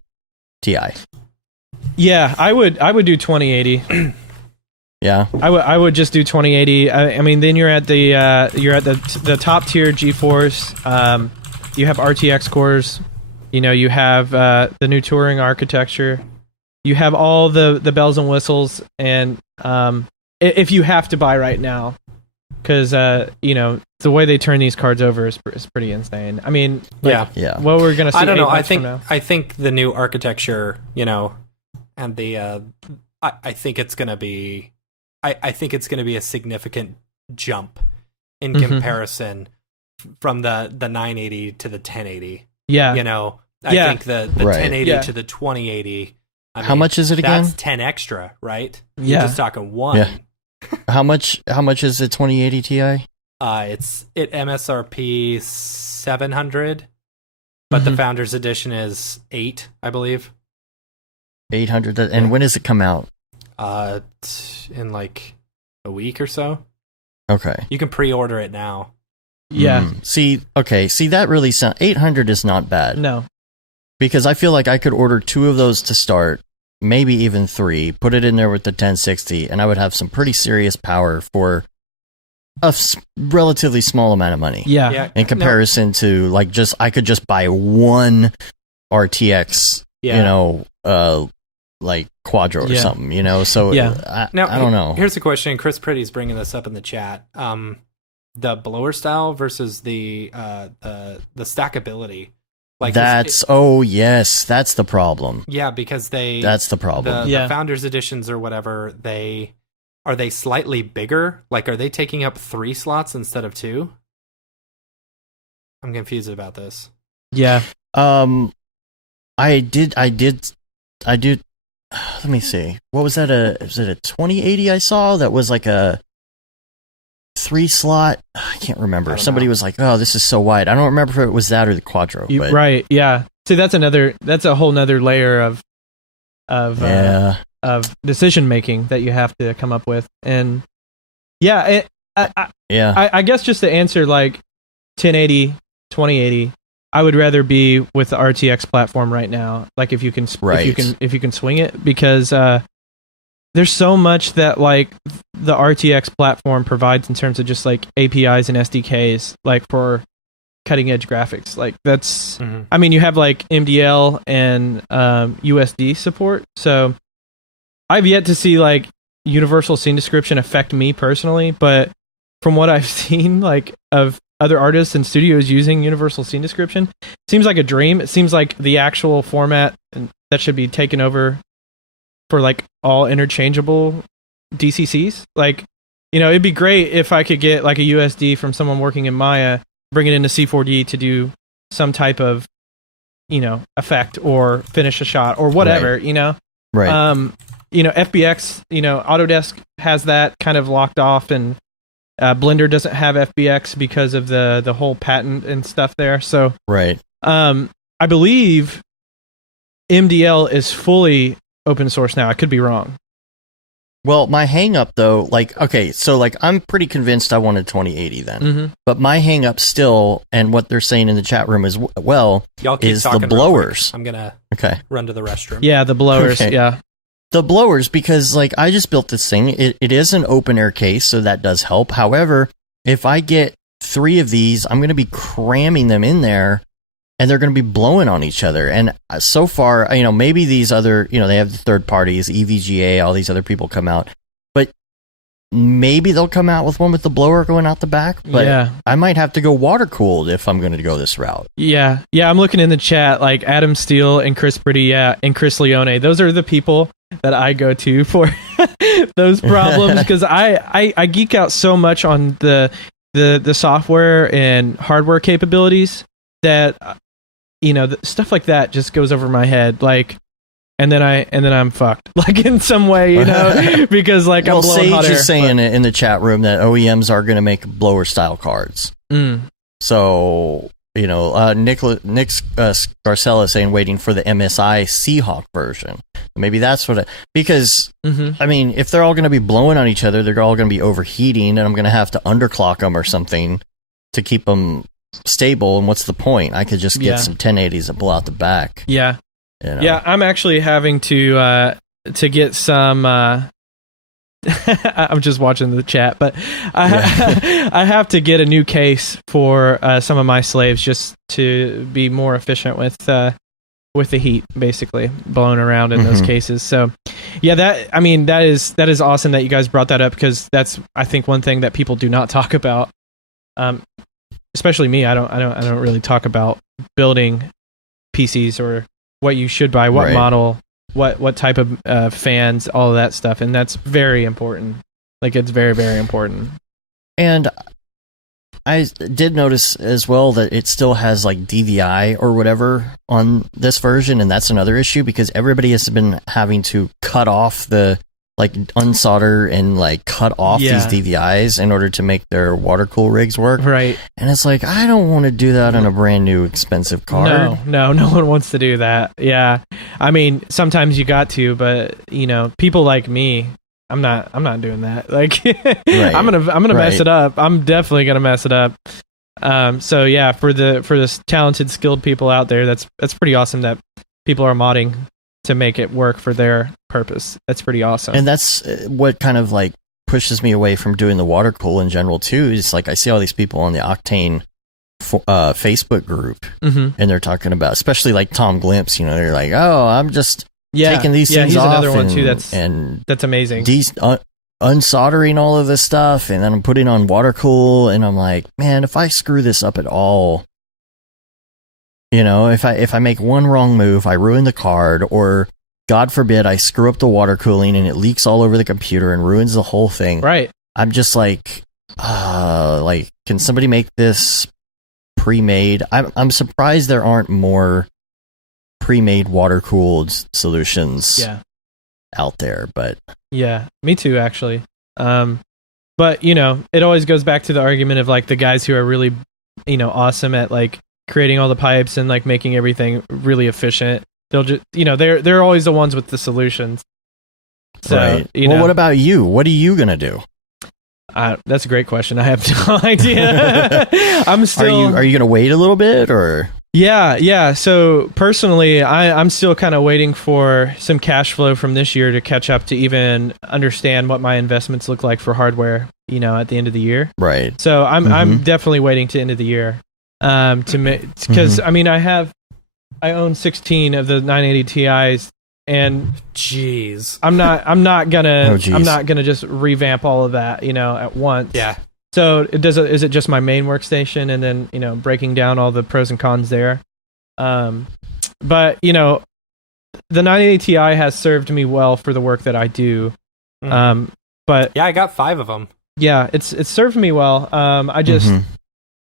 Ti? Yeah, I would do 2080. Yeah, I would just do 2080. I mean, then you're at the top tier GeForce. You have RTX cores. You have the new Turing architecture. You have all the bells and whistles. And if you have to buy right now, because the way they turn these cards over is pretty insane. I mean, what we're gonna see. I don't know. I think the new architecture, and the I think it's gonna be. I think it's going to be a significant jump in comparison from the 980 to the 1080. Yeah. I think the 1080 to the 2080. How much is it again? That's 10 extra, right? Yeah. You're just talking one. Yeah. How much is the 2080 Ti? It's MSRP 700, but the Founders Edition is 8, I believe. 800. And when does it come out? In like a week or so. Okay. You can pre-order it now. Yeah. See, that really sounds... 800 is not bad. No. Because I feel like I could order 2 of those to start, maybe even 3, put it in there with the 1060, and I would have some pretty serious power for a relatively small amount of money. Yeah. In comparison to, like, I could just buy one RTX, like Quadro or something, So I don't know. Here's a question. Chris Pretty's bringing this up in the chat. The blower style versus the stackability. Like that's that's the problem. Yeah, because that's the problem. The Founders Editions or whatever, they are they slightly bigger? Like, are they taking up 3 slots instead of 2? I'm confused about this. Yeah. I did. Let me see. What was that? Was it a 2080 I saw? That was like a 3 slot. I can't remember. Somebody was like, "Oh, this is so wide." I don't remember if it was that or the Quadro. But Right. Yeah. See, that's a whole nother layer of decision making that you have to come up with. And yeah, I guess just to answer like 1080, 2080, I would rather be with the RTX platform right now. Like if you can swing it, because there's so much that like the RTX platform provides in terms of just like APIs and SDKs, like for cutting edge graphics. Like that's, I mean, you have like MDL and USD support. So I've yet to see like universal scene description affect me personally, but from what I've seen, like of other artists and studios using universal scene description, seems like a dream. It seems like the actual format that should be taken over for like all interchangeable DCCs. Like, you know, it'd be great if I could get like a USD from someone working in Maya, bring it into C4D to do some type of, you know, effect or finish a shot or whatever, you know? Right. You know, FBX, you know, Autodesk has that kind of locked off, and Blender doesn't have FBX because of the whole patent and stuff there. So, right. I believe MDL is fully open source now. I could be wrong. Well, my hang up though, like, okay, so like I'm pretty convinced I wanted 2080 then. But my hang up still, and what they're saying in the chat room as well, is the blowers. I'm gonna run to the restroom. Yeah, the blowers. Okay. Yeah. The blowers, because like I just built this thing. It is an open air case, so that does help. However, if I get 3 of these, I'm going to be cramming them in there, and they're going to be blowing on each other. And so far, you know, maybe these other, you know, they have the third parties, EVGA, all these other people come out, but maybe they'll come out with one with the blower going out the back. But I might have to go water cooled if I'm going to go this route. Yeah, I'm looking in the chat, like Adam Steele and Chris Pretty, and Chris Leone. Those are the people that I go to for those problems, because I geek out so much on the software and hardware capabilities that, you know, stuff like that just goes over my head, like, and then I'm fucked, like in some way, you know, because like I'm blowing hot air. Sage is saying in the chat room that OEMs are going to make blower style cards. So, you know, Nick Scarcella is saying waiting for the MSI Seahawk version. Maybe that's what because I mean, if they're all going to be blowing on each other, they're all going to be overheating, and I'm going to have to underclock them or something to keep them stable. And what's the point? I could just get some 1080s and blow out the back. Yeah. You know? Yeah, I'm actually having to get some. I'm just watching the chat, but I have to get a new case for some of my slaves just to be more efficient with the heat, basically blowing around in those cases. So, yeah, that is awesome that you guys brought that up, because that's, I think, one thing that people do not talk about. Especially me, I don't really talk about building PCs or what you should buy, what model, what type of fans, all of that stuff, and that's very important. Like, it's very, very important. And I did notice as well that it still has like DVI or whatever on this version, and that's another issue, because everybody has been having to cut off unsolder and like cut off these DVIs in order to make their water cool rigs work. Right. And it's like, I don't want to do that on a brand new expensive card. No one wants to do that. Yeah. I mean, sometimes you got to, but you know, people like me, I'm not doing that. Like, I'm gonna mess it up. I'm definitely gonna mess it up. So yeah, for this talented, skilled people out there, that's pretty awesome that people are modding to make it work for their purpose. That's pretty awesome. And that's what kind of like pushes me away from doing the water cool in general too. Is like I see all these people on the Octane Facebook group, and they're talking about, especially like Tom Glimpse. You know, they're like, "Oh, I'm just taking these things off." Yeah, he's another one too. That's amazing. Unsoldering all of this stuff, and then I'm putting on water cool, and I'm like, man, if I screw this up at all, you know, if I make one wrong move, I ruin the card, or God forbid I screw up the water cooling and it leaks all over the computer and ruins the whole thing. Right. I'm just like, can somebody make this pre-made? I'm surprised there aren't more pre-made water-cooled solutions out there, but yeah, me too, actually. But it always goes back to the argument of like the guys who are really, awesome at like creating all the pipes and like making everything really efficient. They'll just, they're always the ones with the solutions. So, right. Well, what about you? What are you gonna do? That's a great question. I have no idea. I'm still. Are you gonna wait a little bit or? Yeah. So personally, I'm still kind of waiting for some cash flow from this year to catch up to even understand what my investments look like for hardware, at the end of the year. Right. So I'm definitely waiting to end of the year because I own 16 of the 980 Ti's, and jeez, I'm not gonna just revamp all of that at once. Yeah. So is it just my main workstation and then, breaking down all the pros and cons there? But, the 980 Ti has served me well for the work that I do. But yeah, I got 5 of them. Yeah, it's served me well. I just,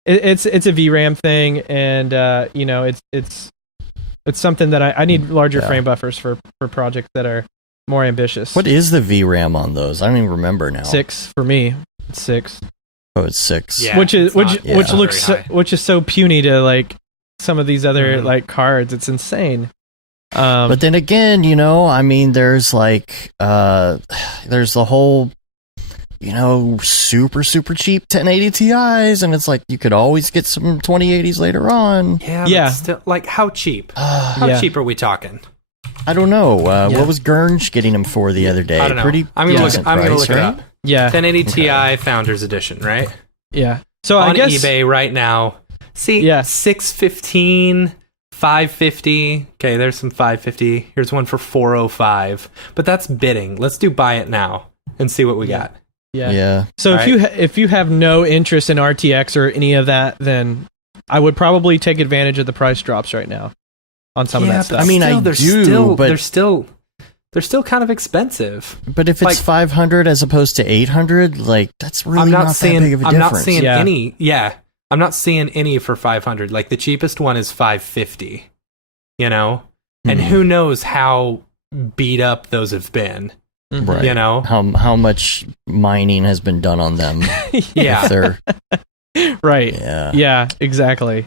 it's a VRAM thing, and, it's something that I need larger frame buffers for projects that are more ambitious. What is the VRAM on those? I don't even remember now. 6 for me. It's 6. Oh, it's 6. Yeah, which is so puny to like some of these other like cards. It's insane. But then again, there's like there's the whole super cheap 1080 Ti's, and it's like you could always get some 2080s later on. Yeah. Still, like how cheap? How cheap are we talking? I don't know. What was Gurnge getting them for the other day? I don't know. I'm gonna look it up. Yeah, 1080 Ti Founders Edition, right? Yeah. So on I guess eBay right now. See, 615, 550. Okay, there's some 550. Here's one for 405. But that's bidding. Let's do buy it now and see what we got. Yeah. So if you have no interest in RTX or any of that, then I would probably take advantage of the price drops right now on some of that stuff. I mean, they're still kind of expensive. But if it's 500 as opposed to 800, like that's really not that big of a difference. I'm not seeing any. Yeah, I'm not seeing any for 500. Like the cheapest one is 550. And who knows how beat up those have been. Right. How much mining has been done on them. Yeah. Right. Yeah, exactly.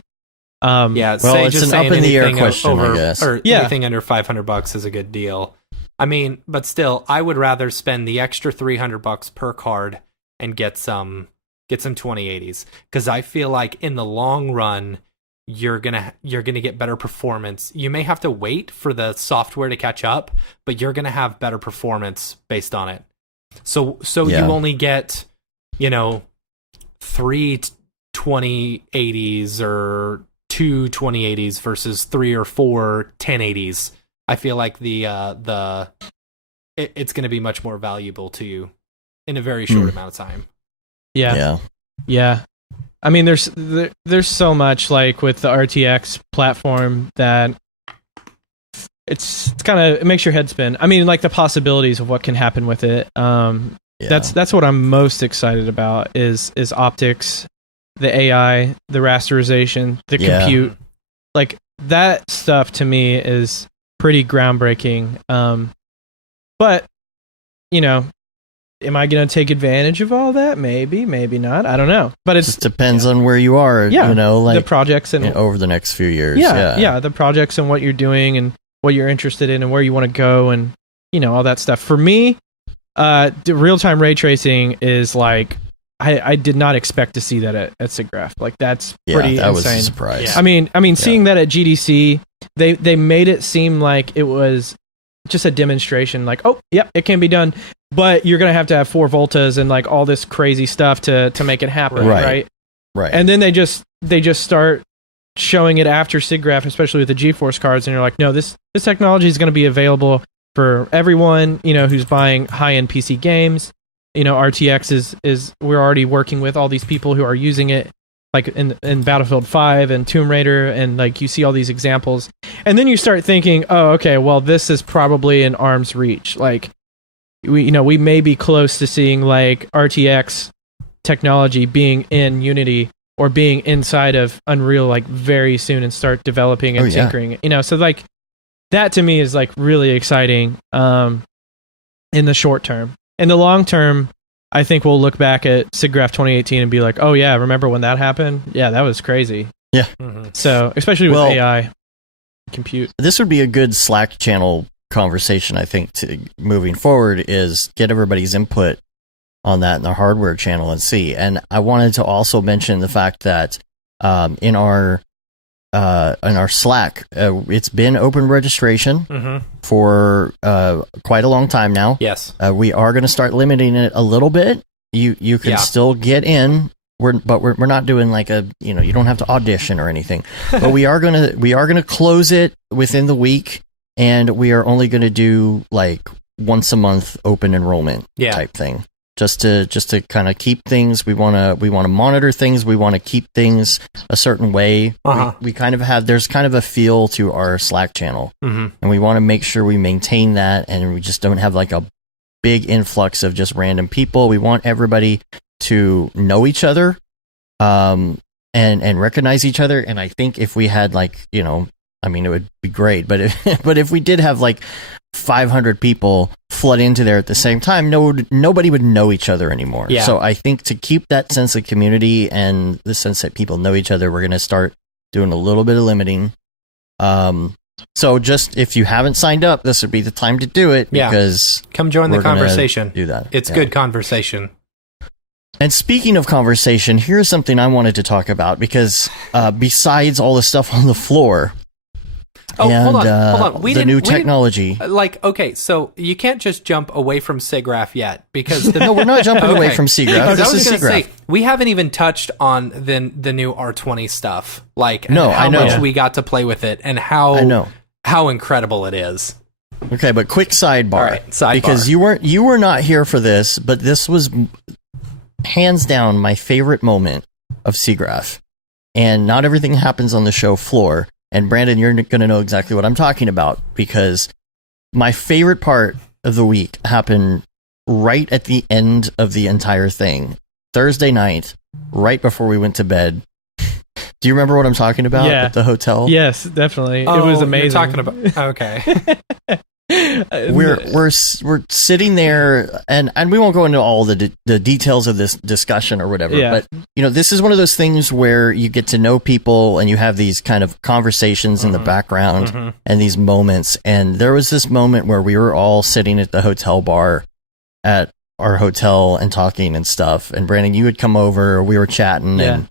Well, it's an up in the air question, I guess. Or anything under $500 is a good deal. I mean, but still, I would rather spend the extra $300 per card and get some 2080s, because I feel like in the long run, you're gonna get better performance. You may have to wait for the software to catch up, but you're gonna have better performance based on it. So you only get 3 2080s or 2 2080s versus 3 or 4 1080s. I feel like it's going to be much more valuable to you in a very short amount of time. Yeah. I mean, there's so much like with the RTX platform that it's kind of, it makes your head spin. I mean, like the possibilities of what can happen with it. That's what I'm most excited about is optics, the AI, the rasterization, the compute. Like that stuff to me is pretty groundbreaking. But am I going to take advantage of all that? Maybe not. I don't know. But it just depends on where you are, like the projects and over the next few years. Yeah, the projects and what you're doing and what you're interested in and where you want to go and all that stuff. For me, the real-time ray tracing is like I did not expect to see that at Siggraph. Like that's pretty that insane. Was a surprise. I mean, seeing that at GDC, they made it seem like it was just a demonstration. Like, oh, yep, it can be done, but you're gonna have to have 4 voltas and like all this crazy stuff to make it happen, right? And then they just start showing it after Siggraph, especially with the GeForce cards, and you're like, no, this technology is going to be available for everyone, who's buying high-end PC games. RTX is we're already working with all these people who are using it like in Battlefield 5 and Tomb Raider, and like you see all these examples, and then you start thinking, oh, okay, well, this is probably in arm's reach. Like we may be close to seeing like RTX technology being in Unity or being inside of Unreal like very soon, and start developing and tinkering. So like that to me is like really exciting in the short term. In the long term, I think we'll look back at Siggraph 2018 and be like, oh yeah, remember when that happened? Yeah, that was crazy. Yeah. So, especially with AI compute. This would be a good Slack channel conversation, I think, moving forward, is get everybody's input on that in the hardware channel and see. And I wanted to also mention the fact that in our Slack, it's been open registration for quite a long time now. Yes. We are going to start limiting it a little bit. You can still get in. We're not doing like a, you don't have to audition or anything. But we are gonna close it within the week, and we are only going to do like once a month open enrollment type thing. Just to kind of keep things, we want to monitor things, we want to keep things a certain way. We kind of have, there's kind of a feel to our Slack channel, and we want to make sure we maintain that, and we just don't have like a big influx of just random people. We want everybody to know each other, and recognize each other. And I think if we had like, it would be great. But if we did have like 500 people flood into there at the same time, nobody would know each other anymore. Yeah. So I think to keep that sense of community and the sense that people know each other, we're going to start doing a little bit of limiting. So just if you haven't signed up, this would be the time to do it, because come join the conversation. Do that. It's good conversation. And speaking of conversation, here's something I wanted to talk about, because besides all the stuff on the floor, hold on. The new technology. Okay, so you can't just jump away from Siggraph yet, because no, we're not jumping away from Siggraph. This is Siggraph. We haven't even touched on the new R20 stuff. How much we got to play with it, and how incredible it is. Okay, but quick sidebar. All right, sidebar. Because you were not here for this, but this was hands down my favorite moment of Siggraph. And not everything happens on the show floor. And Brandon, you're going to know exactly what I'm talking about, because my favorite part of the week happened right at the end of the entire thing. Thursday night, right before we went to bed. Do you remember what I'm talking about at the hotel? Yes, definitely. It was amazing. You're talking about okay. We're sitting there, and we won't go into all the details of this discussion or whatever, but this is one of those things where you get to know people and you have these kind of conversations in the background and these moments. And there was this moment where we were all sitting at the hotel bar at our hotel and talking and stuff, and Brandon, you had come over, we were chatting, and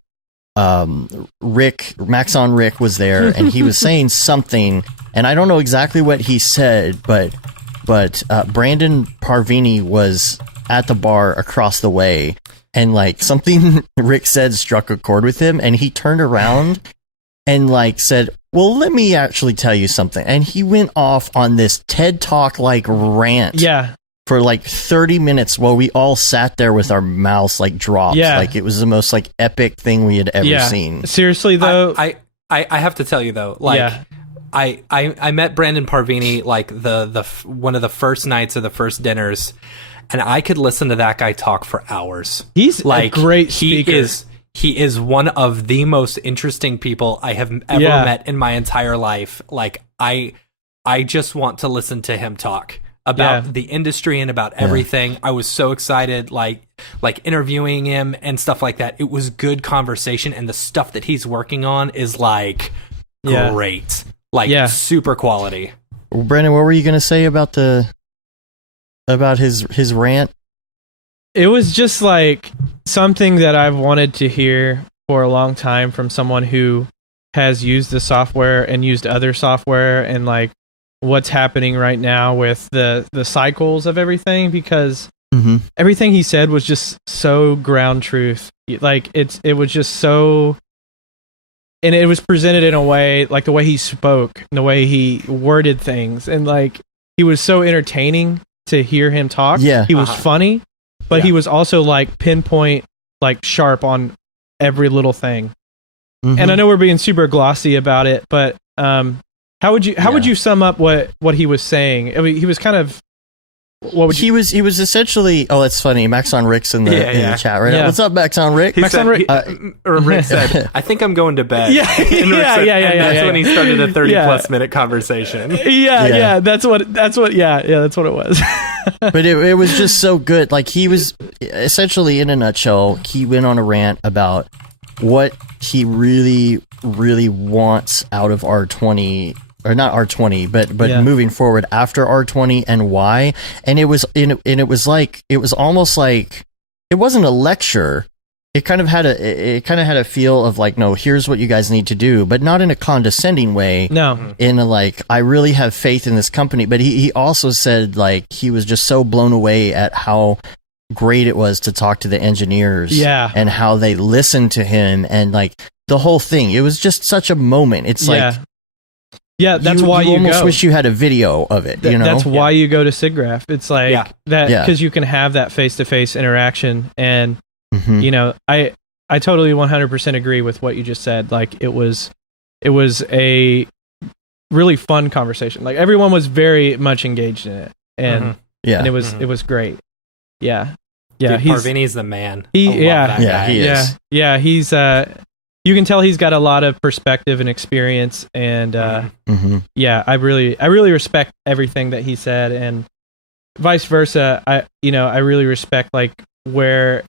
Maxon Rick was there, and he was saying something, and I don't know exactly what he said, but Brandon Parvini was at the bar across the way, and like something Rick said struck a chord with him, and he turned around and like said, well, let me actually tell you something. And he went off on this TED Talk like rant. For like 30 minutes while we all sat there with our mouths like dropped. Like it was the most like epic thing we had ever seen. Seriously though, I have to tell you though, I met Brandon Parvini like the one of the first nights of the first dinners, and I could listen to that guy talk for hours. He's like a great speaker. He is one of the most interesting people I have ever met in my entire life. Like I just want to listen to him talk about the industry and about everything. I was so excited, like interviewing him and stuff like that. It was good conversation, and the stuff that he's working on is like great, super quality. Well, Brandon, what were you going to say about his rant? It was just like something that I've wanted to hear for a long time from someone who has used the software and used other software, and like what's happening right now with the cycles of everything, because everything he said was just so ground truth. Like it was just so, and it was presented in a way, like the way he spoke, and the way he worded things, and like he was so entertaining to hear him talk. He was funny, but he was also like pinpoint, like sharp on every little thing. Mhm. And I know we're being super glossy about it, but how would you sum up what he was saying? I mean, he was kind of he was essentially. Oh, that's funny. Maxon Rick's in the chat right now. What's up, Maxon Rick? Rick said, "I think I'm going to bed." Yeah, and that's when he started a 30+ minute conversation. Yeah. That's what it was. But it was just so good. Like, he was essentially, in a nutshell, he went on a rant about what he really, really wants out of R20. Or not R20, but moving forward after R20 and why. And it was almost like it wasn't a lecture. It kind of had a feel of like, no, here's what you guys need to do, but not in a condescending way. No, in a like, I really have faith in this company. But he also said like he was just so blown away at how great it was to talk to the engineers. Yeah, and how they listened to him and like the whole thing. It was just such a moment. It's like. Yeah, that's why you almost go. wish you had a video of it. You know, that's why you go to Siggraph. It's like that because you can have that face-to-face interaction, and you know, I totally 100% agree with what you just said. Like it was a really fun conversation. Like everyone was very much engaged in it, and and it was great. Yeah, Dude, Parvini's the man. He is. Yeah, he's you can tell he's got a lot of perspective and experience, and yeah, I really respect everything that he said, and vice versa. I really respect like where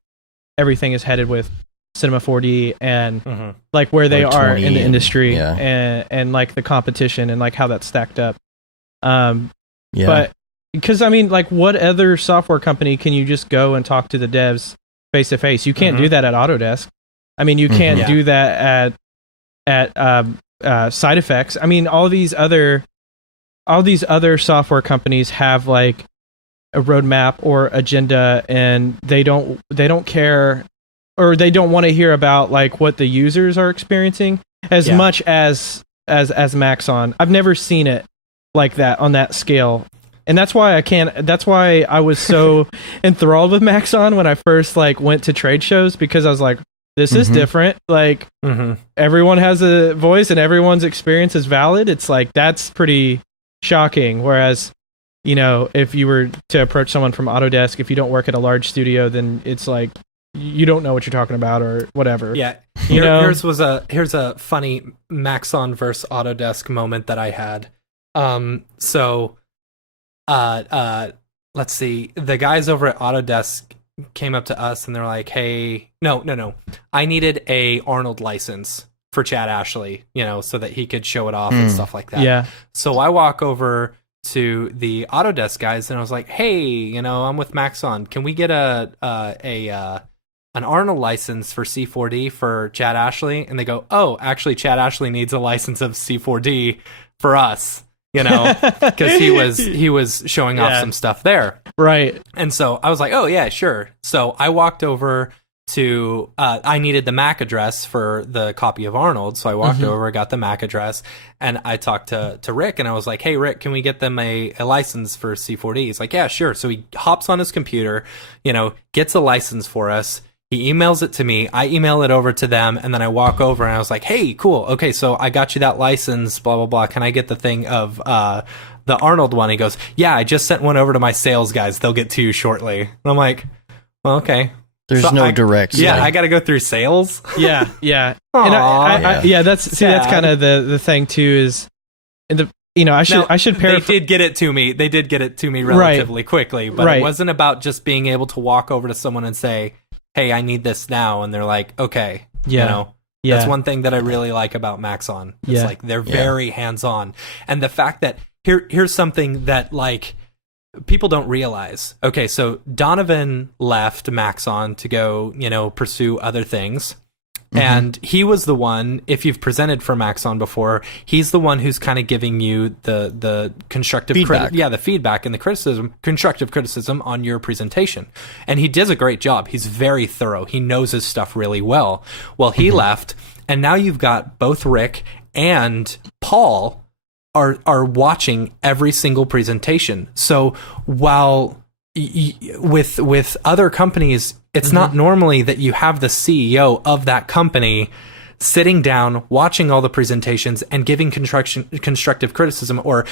everything is headed with Cinema 4D and like where they are in the industry and like the competition and like how that's stacked up. But because I mean, like, what other software company can you just go and talk to the devs face to face? You can't do that at Autodesk. I mean, you can't do that at Side Effects. I mean, all these other software companies have like a roadmap or agenda, and they don't care, or they don't want to hear about like what the users are experiencing as much as Maxon. I've never seen it like that on that scale. And that's why I was so enthralled with Maxon when I first like went to trade shows, because I was like, this is different. Like everyone has a voice and everyone's experience is valid. It's like, that's pretty shocking. Whereas, you know, if you were to approach someone from Autodesk, if you don't work at a large studio, then it's like, you don't know what you're talking about or whatever. Yeah. Here's a funny Maxon versus Autodesk moment that I had. Let's see. The guys over at Autodesk came up to us and they're like, hey, no. I needed a Arnold license for Chad Ashley, you know, so that he could show it off and stuff like that. Yeah. So I walk over to the Autodesk guys and I was like, hey, you know, I'm with Maxon. Can we get an Arnold license for C4D for Chad Ashley? And they go, oh, actually, Chad Ashley needs a license of C4D for us. You know, because he was showing off some stuff there. Right. And so I was like, oh, yeah, sure. So I walked over to, I needed the MAC address for the copy of Arnold. So I walked over, got the MAC address, and I talked to Rick, and I was like, hey, Rick, can we get them a license for C4D? He's like, yeah, sure. So he hops on his computer, you know, gets a license for us. He emails it to me. I email it over to them, and then I walk over and I was like, hey, cool. Okay, so I got you that license, blah, blah, blah. Can I get the thing of the Arnold one? He goes, yeah, I just sent one over to my sales guys. They'll get to you shortly. And I'm like, well, okay. There's so no direct. Yeah, I got to go through sales. Yeah. And that's kind of the thing too is, I should paraphrase. They did get it to me. They did get it to me relatively quickly, but it wasn't about just being able to walk over to someone and say, hey, I need this now, and they're like, okay, you know, that's one thing that I really like about Maxon. It's like they're very hands-on, and the fact that here's something that like people don't realize. Okay, so Donovan left Maxon to go, you know, pursue other things. And he was the one, if you've presented for Maxon before, he's the one who's kind of giving you the constructive feedback. The feedback and the constructive criticism on your presentation. And he does a great job. He's very thorough. He knows his stuff really well. Well, he left, and now you've got both Rick and Paul are watching every single presentation. So while with other companies, It's not normally that you have the CEO of that company sitting down, watching all the presentations and giving constructive criticism, or,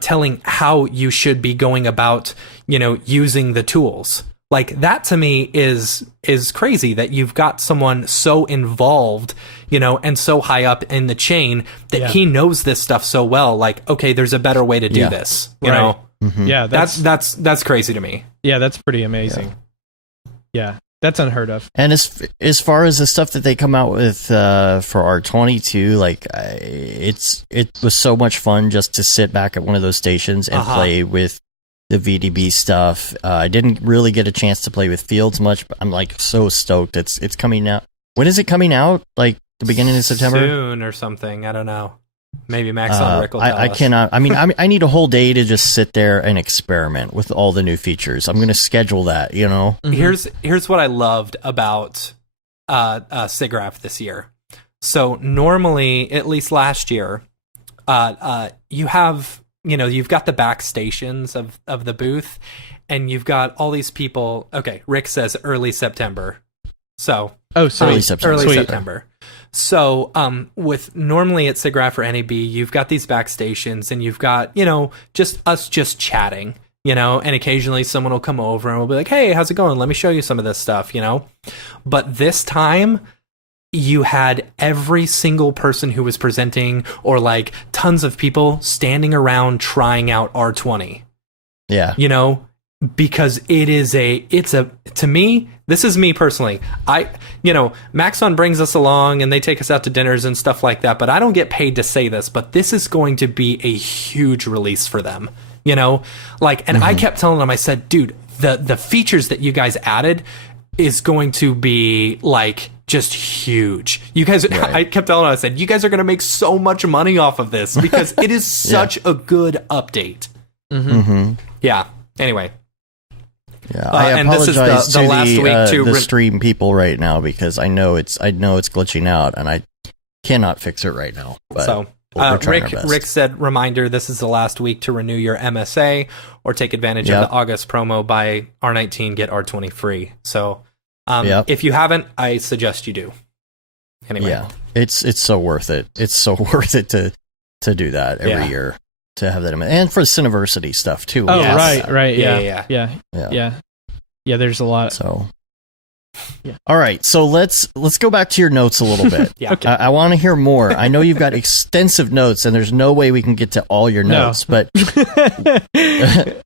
telling how you should be going about, using the tools. Like, that to me is crazy, that you've got someone so involved, and so high up in the chain that he knows this stuff so well. Like, okay, there's a better way to do this, you know? Mm-hmm. Yeah, that's crazy to me. Yeah, it's pretty amazing. Yeah. That's unheard of. And as far as the stuff that they come out with for R22, like it was so much fun just to sit back at one of those stations and play with the VDB stuff. I didn't really get a chance to play with Fields much, but I'm like so stoked. It's coming out. When is it coming out? Like the beginning of September? Soon or something. I don't know. Maybe Max on Rick will tell I us. cannot. I mean, I need a whole day to just sit there and experiment with all the new features. I'm going to schedule that, Here's what I loved about Siggraph this year. So normally, at least last year, you have, you've got the back stations of the booth, and you've got all these people. Okay, Rick says early September. So early September. So, with normally at Siggraph or NAB, you've got these backstations, and you've got, just us just chatting, and occasionally someone will come over and we'll be like, hey, how's it going? Let me show you some of this stuff, But this time, you had every single person who was presenting, or like tons of people standing around trying out R20. Yeah. Because to me, this is me personally. Maxon brings us along and they take us out to dinners and stuff like that, but I don't get paid to say this, but this is going to be a huge release for them, I kept telling them, I said, dude, the features that you guys added is going to be like just huge. You guys, right. I kept telling them, I said, you guys are going to make so much money off of this because it is such a good update. Yeah. Anyway. Yeah, I apologize and this is the last week to the stream people right now, because I know it's glitching out and I cannot fix it right now. But so Rick said, reminder, this is the last week to renew your MSA or take advantage of the August promo. Buy R19, get R20 free. So if you haven't, I suggest you do. Anyway, yeah, it's so worth it. It's so worth it to do that every year. To have that, and for Cineversity stuff too. Oh, right, yeah. There's a lot. So, all right. So let's go back to your notes a little bit. Okay. I want to hear more. I know you've got extensive notes, and there's no way we can get to all your notes. But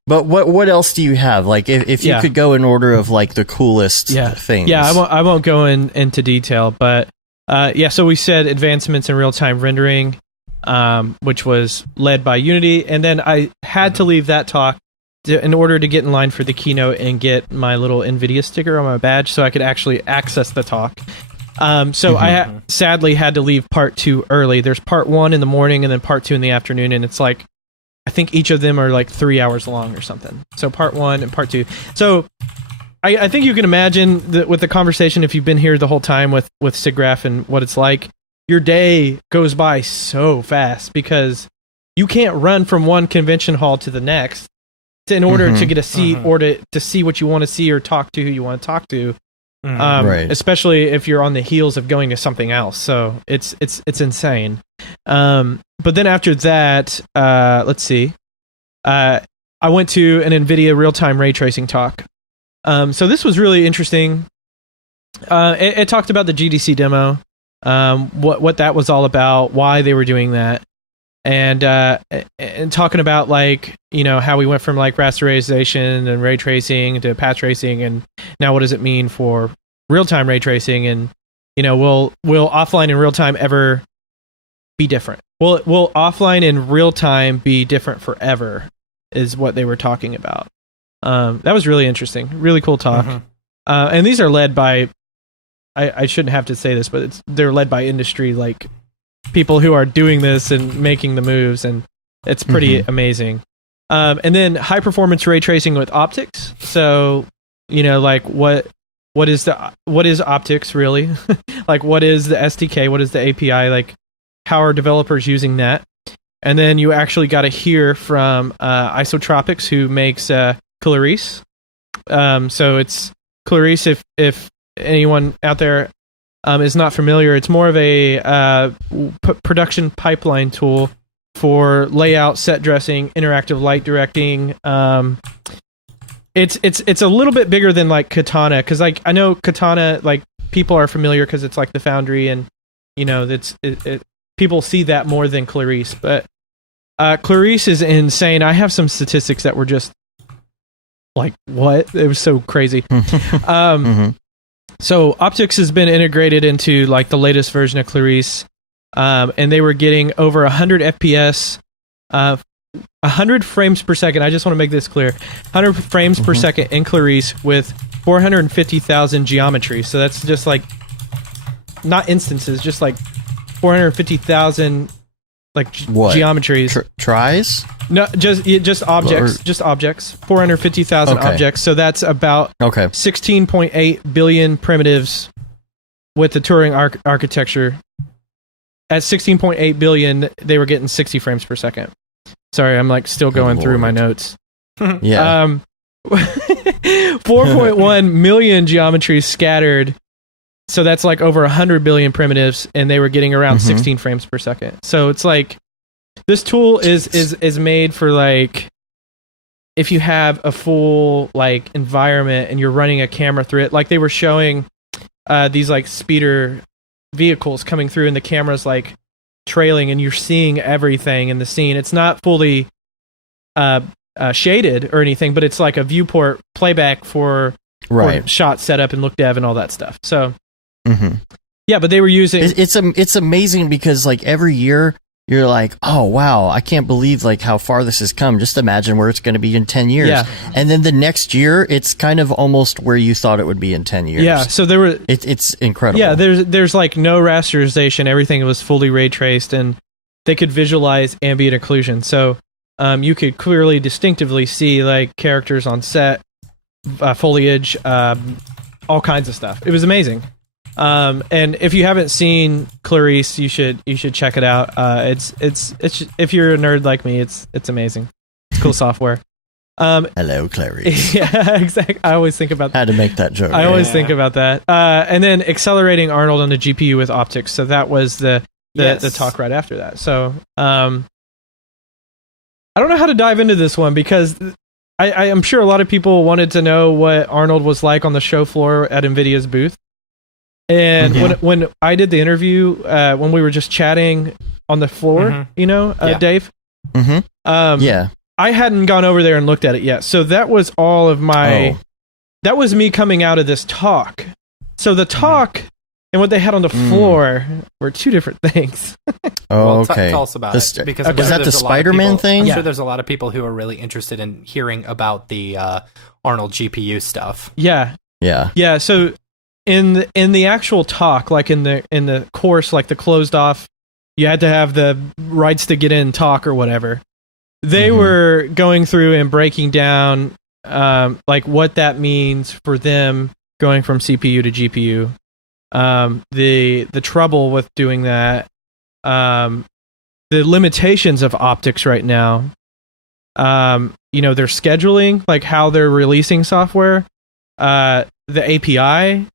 but what else do you have? Like, if you could go in order of like the coolest things. Yeah, I won't go into detail, but So we said advancements in real time rendering. Which was led by Unity, and then I had to leave that talk in order to get in line for the keynote and get my little NVIDIA sticker on my badge so I could actually access the talk. I sadly had to leave part 2 early. There's part 1 in the morning and then part 2 in the afternoon, and it's like, I think each of them are like 3 hours long or something. So part 1 and part 2. So I think you can imagine that with the conversation, if you've been here the whole time with Siggraph and what it's like, your day goes by so fast because you can't run from one convention hall to the next in order to get a seat or to see what you want to see or talk to who you want to talk to. Right. Especially if you're on the heels of going to something else. So it's insane. But then after that, let's see. I went to an NVIDIA real-time ray tracing talk. So this was really interesting. It talked about the GDC demo. What that was all about, why they were doing that, and talking about like how we went from like rasterization and ray tracing to path tracing, and now what does it mean for real time ray tracing, and will offline and real time ever be different? Will offline and real time be different forever? Is what they were talking about. That was really interesting, really cool talk, and these are led by. I shouldn't have to say this, but they're led by industry, like people who are doing this and making the moves, and it's pretty amazing. And then high performance ray tracing with optics. So, like what is optics really? Like what is the SDK? What is the API? Like how are developers using that? And then you actually got to hear from Isotropics, who makes Clarice. So it's Clarice, if anyone out there is not familiar, it's more of a production pipeline tool for layout, set dressing, interactive light directing. It's a little bit bigger than like Katana, because like I know Katana, like people are familiar because it's like the Foundry, and people see that more than Clarice. But Clarice is insane. I have some statistics that were just like, what? It was so crazy. So optics has been integrated into like the latest version of Clarice, and they were getting over 100 FPS, 100 frames per second. I just want to make this clear: 100 frames per second in Clarice with 450,000 geometry. So that's just like not instances, just like 450,000 like geometries. Tries? No, just objects. Just objects. 450,000 objects. So that's about 16.8 billion primitives with the Turing architecture. At 16.8 billion, they were getting 60 frames per second. Sorry, I'm like still going through my notes. Yeah. 4.1 million geometries scattered. So that's like over 100 billion primitives, and they were getting around 16 frames per second. So it's like this tool is made for like if you have a full like environment and you're running a camera through it. Like they were showing these like speeder vehicles coming through, and the camera's like trailing, and you're seeing everything in the scene. It's not fully shaded or anything, but it's like a viewport playback for shot setup and look dev and all that stuff. So yeah, but they were using it's amazing because like every year you're like, oh wow, I can't believe like how far this has come. Just imagine where it's going to be in 10 years. Yeah. And then the next year it's kind of almost where you thought it would be in 10 years. Yeah, so there were it's incredible. Yeah, there's like no rasterization. Everything was fully ray traced, and they could visualize ambient occlusion. So you could clearly distinctively see like characters on set, foliage, all kinds of stuff. It was amazing. And if you haven't seen Clarice, you should check it out. It's if you're a nerd like me, it's amazing. It's cool software. Hello, Clarice. Yeah, exactly. I always think about that. Had to make that joke. I always think about that. And then accelerating Arnold on the GPU with optics. So that was the talk right after that. So I don't know how to dive into this one because I am sure a lot of people wanted to know what Arnold was like on the show floor at NVIDIA's booth. And when I did the interview, when we were just chatting on the floor, Dave, I hadn't gone over there and looked at it yet. So that was all of my, that was me coming out of this talk. So the talk and what they had on the floor were two different things. Okay. Tell us about it. Because was that the Spider-Man thing? I'm sure there's a lot of people who are really interested in hearing about the Arnold GPU stuff. Yeah. So in the actual talk, like in the course, like the closed off, you had to have the rights to get in talk or whatever. They were going through and breaking down like what that means for them going from CPU to GPU. The trouble with doing that, the limitations of optics right now. Their scheduling, like how they're releasing software, the API.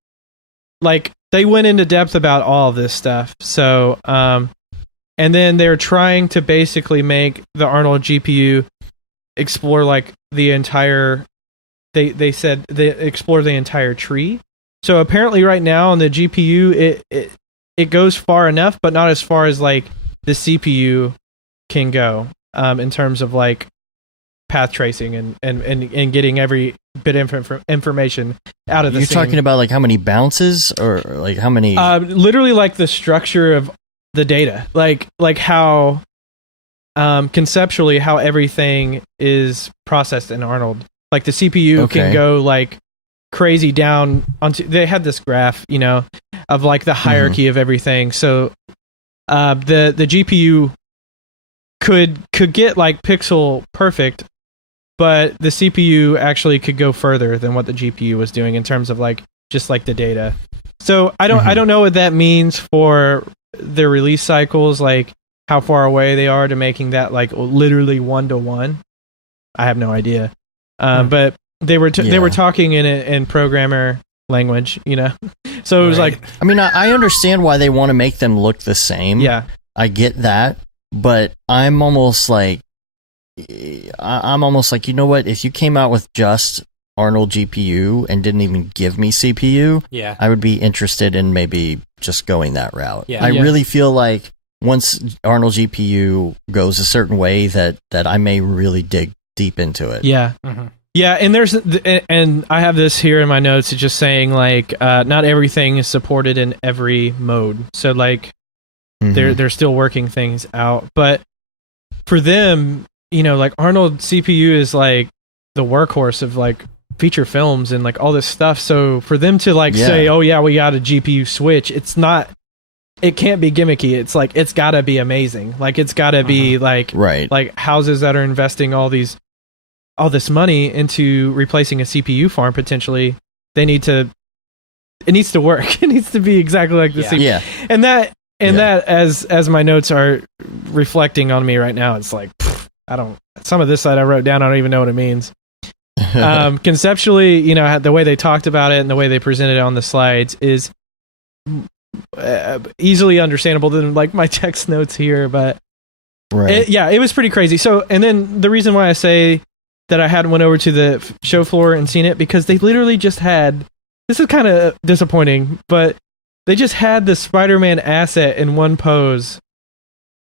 Like they went into depth about all of this stuff. So, and then they're trying to basically make the Arnold GPU explore like the entire. They said they explore the entire tree. So apparently, right now on the GPU, it goes far enough, but not as far as like the CPU can go in terms of like path tracing and getting every bit of information out of the scene. You're talking about like how many bounces or like how many? Literally like the structure of the data, like how conceptually how everything is processed in Arnold. Like the CPU can go like crazy down onto. They had this graph, of like the hierarchy of everything. So the GPU could get like pixel perfect, but the CPU actually could go further than what the GPU was doing in terms of like just like the data. So I don't know what that means for the release cycles, like how far away they are to making that like literally 1-to-1. I have no idea. But they were talking in programmer language, you know. So it was like, I mean, I understand why they want to make them look the same. Yeah, I get that, but I'm almost like, you know what? If you came out with just Arnold GPU and didn't even give me CPU, I would be interested in maybe just going that route. I really feel like once Arnold GPU goes a certain way, that I may really dig deep into it. Yeah. Mm-hmm. Yeah, and I have this here in my notes. It's just saying like not everything is supported in every mode. So like they're still working things out. But for them, you know, like Arnold CPU is like the workhorse of like feature films and like all this stuff. So for them to like say, oh yeah, we got a GPU switch, it can't be gimmicky. It's like it's gotta be amazing. Like it's gotta be like houses that are investing all this money into replacing a CPU farm potentially. It needs to work. It needs to be exactly like the CPU. Yeah. And that as my notes are reflecting on me right now, it's like some of this that I wrote down, I don't even know what it means. Conceptually, you know, the way they talked about it and the way they presented it on the slides is easily understandable than like my text notes here, but it was pretty crazy. So, and then the reason why I say that I hadn't went over to the show floor and seen it, because they literally just had, this is kind of disappointing, but they just had the Spider-Man asset in one pose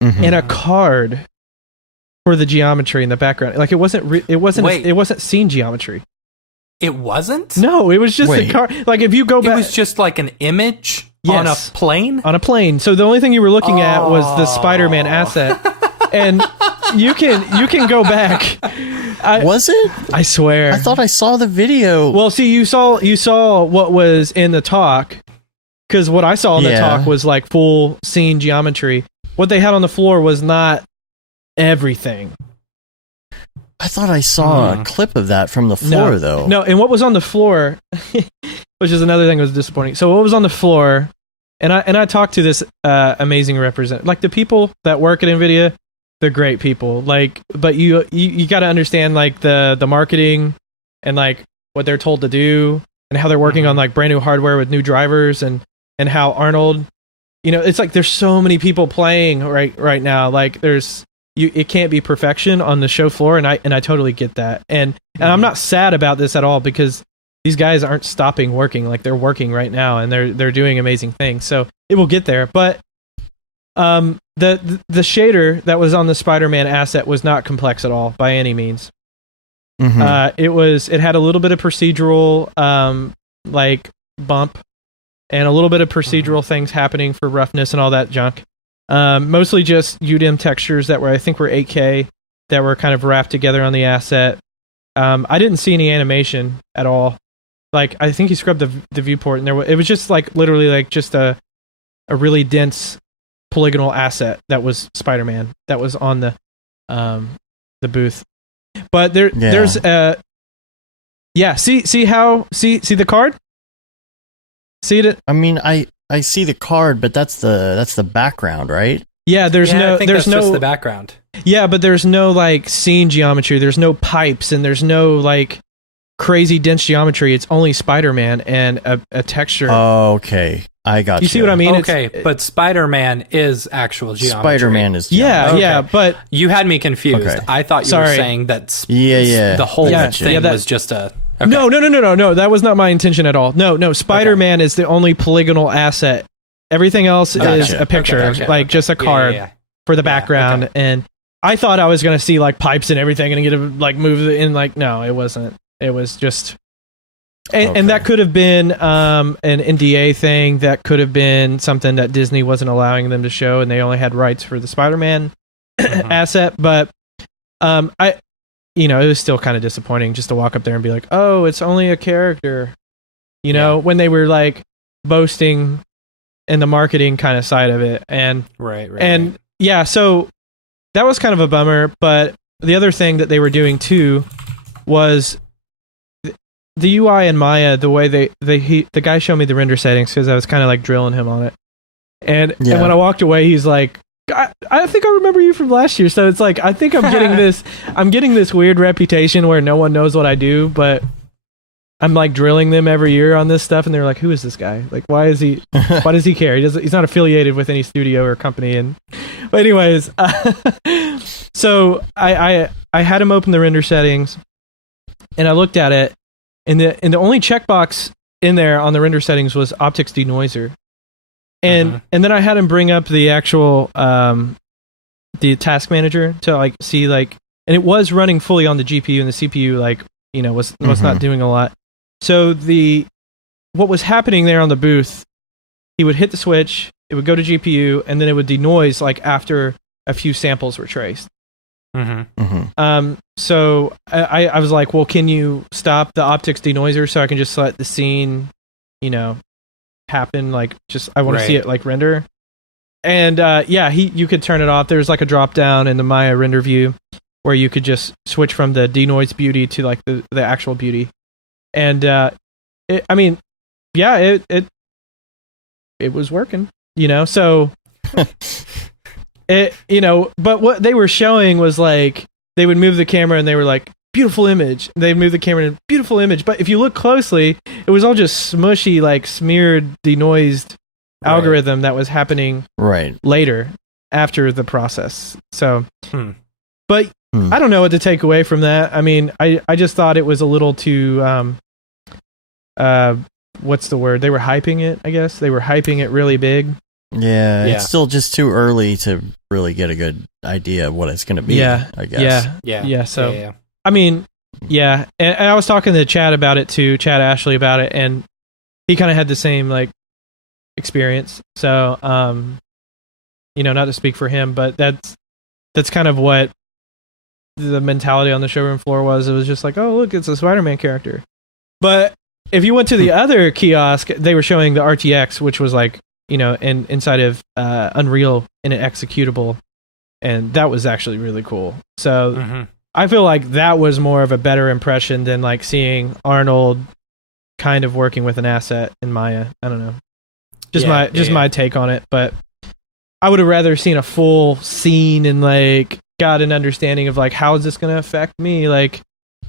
and a card for the geometry in the background. Like it wasn't scene geometry. It wasn't? No, it was just a card. Like if you go back, it was just like an image on a plane? On a plane. So the only thing you were looking at was the Spider-Man asset. And you can go back. Was it? I swear. I thought I saw the video. Well, see, you saw what was in the talk, because what I saw in the talk was like full scene geometry. What they had on the floor was not everything. I thought I saw a clip of that from the floor, though. No, and what was on the floor, which is another thing that was disappointing. So what was on the floor, and I talked to this amazing representative. Like the people that work at NVIDIA, they're great people. Like, but you got to understand like the marketing and like what they're told to do and how they're working on like brand new hardware with new drivers and how Arnold, you know, it's like there's so many people playing right now. Like it can't be perfection on the show floor, and I totally get that. And I'm not sad about this at all, because these guys aren't stopping working. Like they're working right now, and they're doing amazing things. So it will get there. But the shader that was on the Spider-Man asset was not complex at all by any means. It had a little bit of procedural like bump and a little bit of procedural things happening for roughness and all that junk. Mostly just UDIM textures that I think were 8K that were kind of wrapped together on the asset. I didn't see any animation at all. Like I think he scrubbed the viewport, and it was just like literally like just a really dense polygonal asset that was Spider-Man that was on the booth. But there's see the card? See it? I mean, I see the card, but that's the background, right? Yeah, there's just the background. Yeah, but there's no like scene geometry. There's no pipes, and there's no like crazy dense geometry. It's only Spider-Man and a texture. Oh, okay. I got you. You see what I mean? Okay, but Spider-Man is actual geometry. Spider-Man is geometry. Yeah, but you had me confused. Okay. I thought you were saying that the whole thing was just a... Okay. No, that was not my intention at all. No, Spider-Man is the only polygonal asset. Everything else is a picture, just a card for the background. Okay. And I thought I was going to see like pipes and everything and get to like move it in. Like, no, it wasn't. It was just... And that could have been an NDA thing. That could have been something that Disney wasn't allowing them to show, and they only had rights for the Spider-Man asset. But it was still kind of disappointing just to walk up there and be like, "Oh, it's only a character," when they were like boasting in the marketing kind of side of it, and so that was kind of a bummer. But the other thing that they were doing too was the UI in Maya, the way the guy showed me the render settings because I was kind of like drilling him on it, and when I walked away, he's like, I think I remember you from last year. So it's like I think I'm getting this weird reputation where no one knows what I do, but I'm like drilling them every year on this stuff, and they're like, "Who is this guy? Like, why does he care? He's not affiliated with any studio or company." And but anyways, so I had him open the render settings, and I looked at it, and the only checkbox in there on the render settings was optics denoiser, and then I had him bring up the actual the task manager to like see like, and it was running fully on the GPU, and the CPU like was not doing a lot. So what was happening there on the booth, he would hit the switch, it would go to GPU, and then it would denoise like after a few samples were traced. So I was like, well, can you stop the optics denoiser so I can just let the scene, happen? Like, just I want to see it like render. And you could turn it off. There's like a drop down in the Maya render view where you could just switch from the denoise beauty to like the actual beauty. And it was working, so but what they were showing was like they would move the camera and they were like, beautiful image. They'd move the camera and beautiful image. But if you look closely, it was all just smushy, like smeared, denoised algorithm that was happening later after the process. So, but I don't know what to take away from that. I mean, I just thought it was a little too, what's the word? They were hyping it, I guess. They were hyping it really big. Yeah, it's still just too early to really get a good idea of what it's going to be, I guess. Yeah. So, I mean, and I was talking to Chad about it too, Chad Ashley about it, and he kind of had the same, like, experience. So, not to speak for him, but that's kind of what the mentality on the showroom floor was. It was just like, oh, look, it's a Spider-Man character. But if you went to the other kiosk, they were showing the RTX, which was like, inside of Unreal in an executable, and that was actually really cool. So I feel like that was more of a better impression than like seeing Arnold kind of working with an asset in Maya. I don't know. My take on it, but I would have rather seen a full scene and like got an understanding of like how is this going to affect me like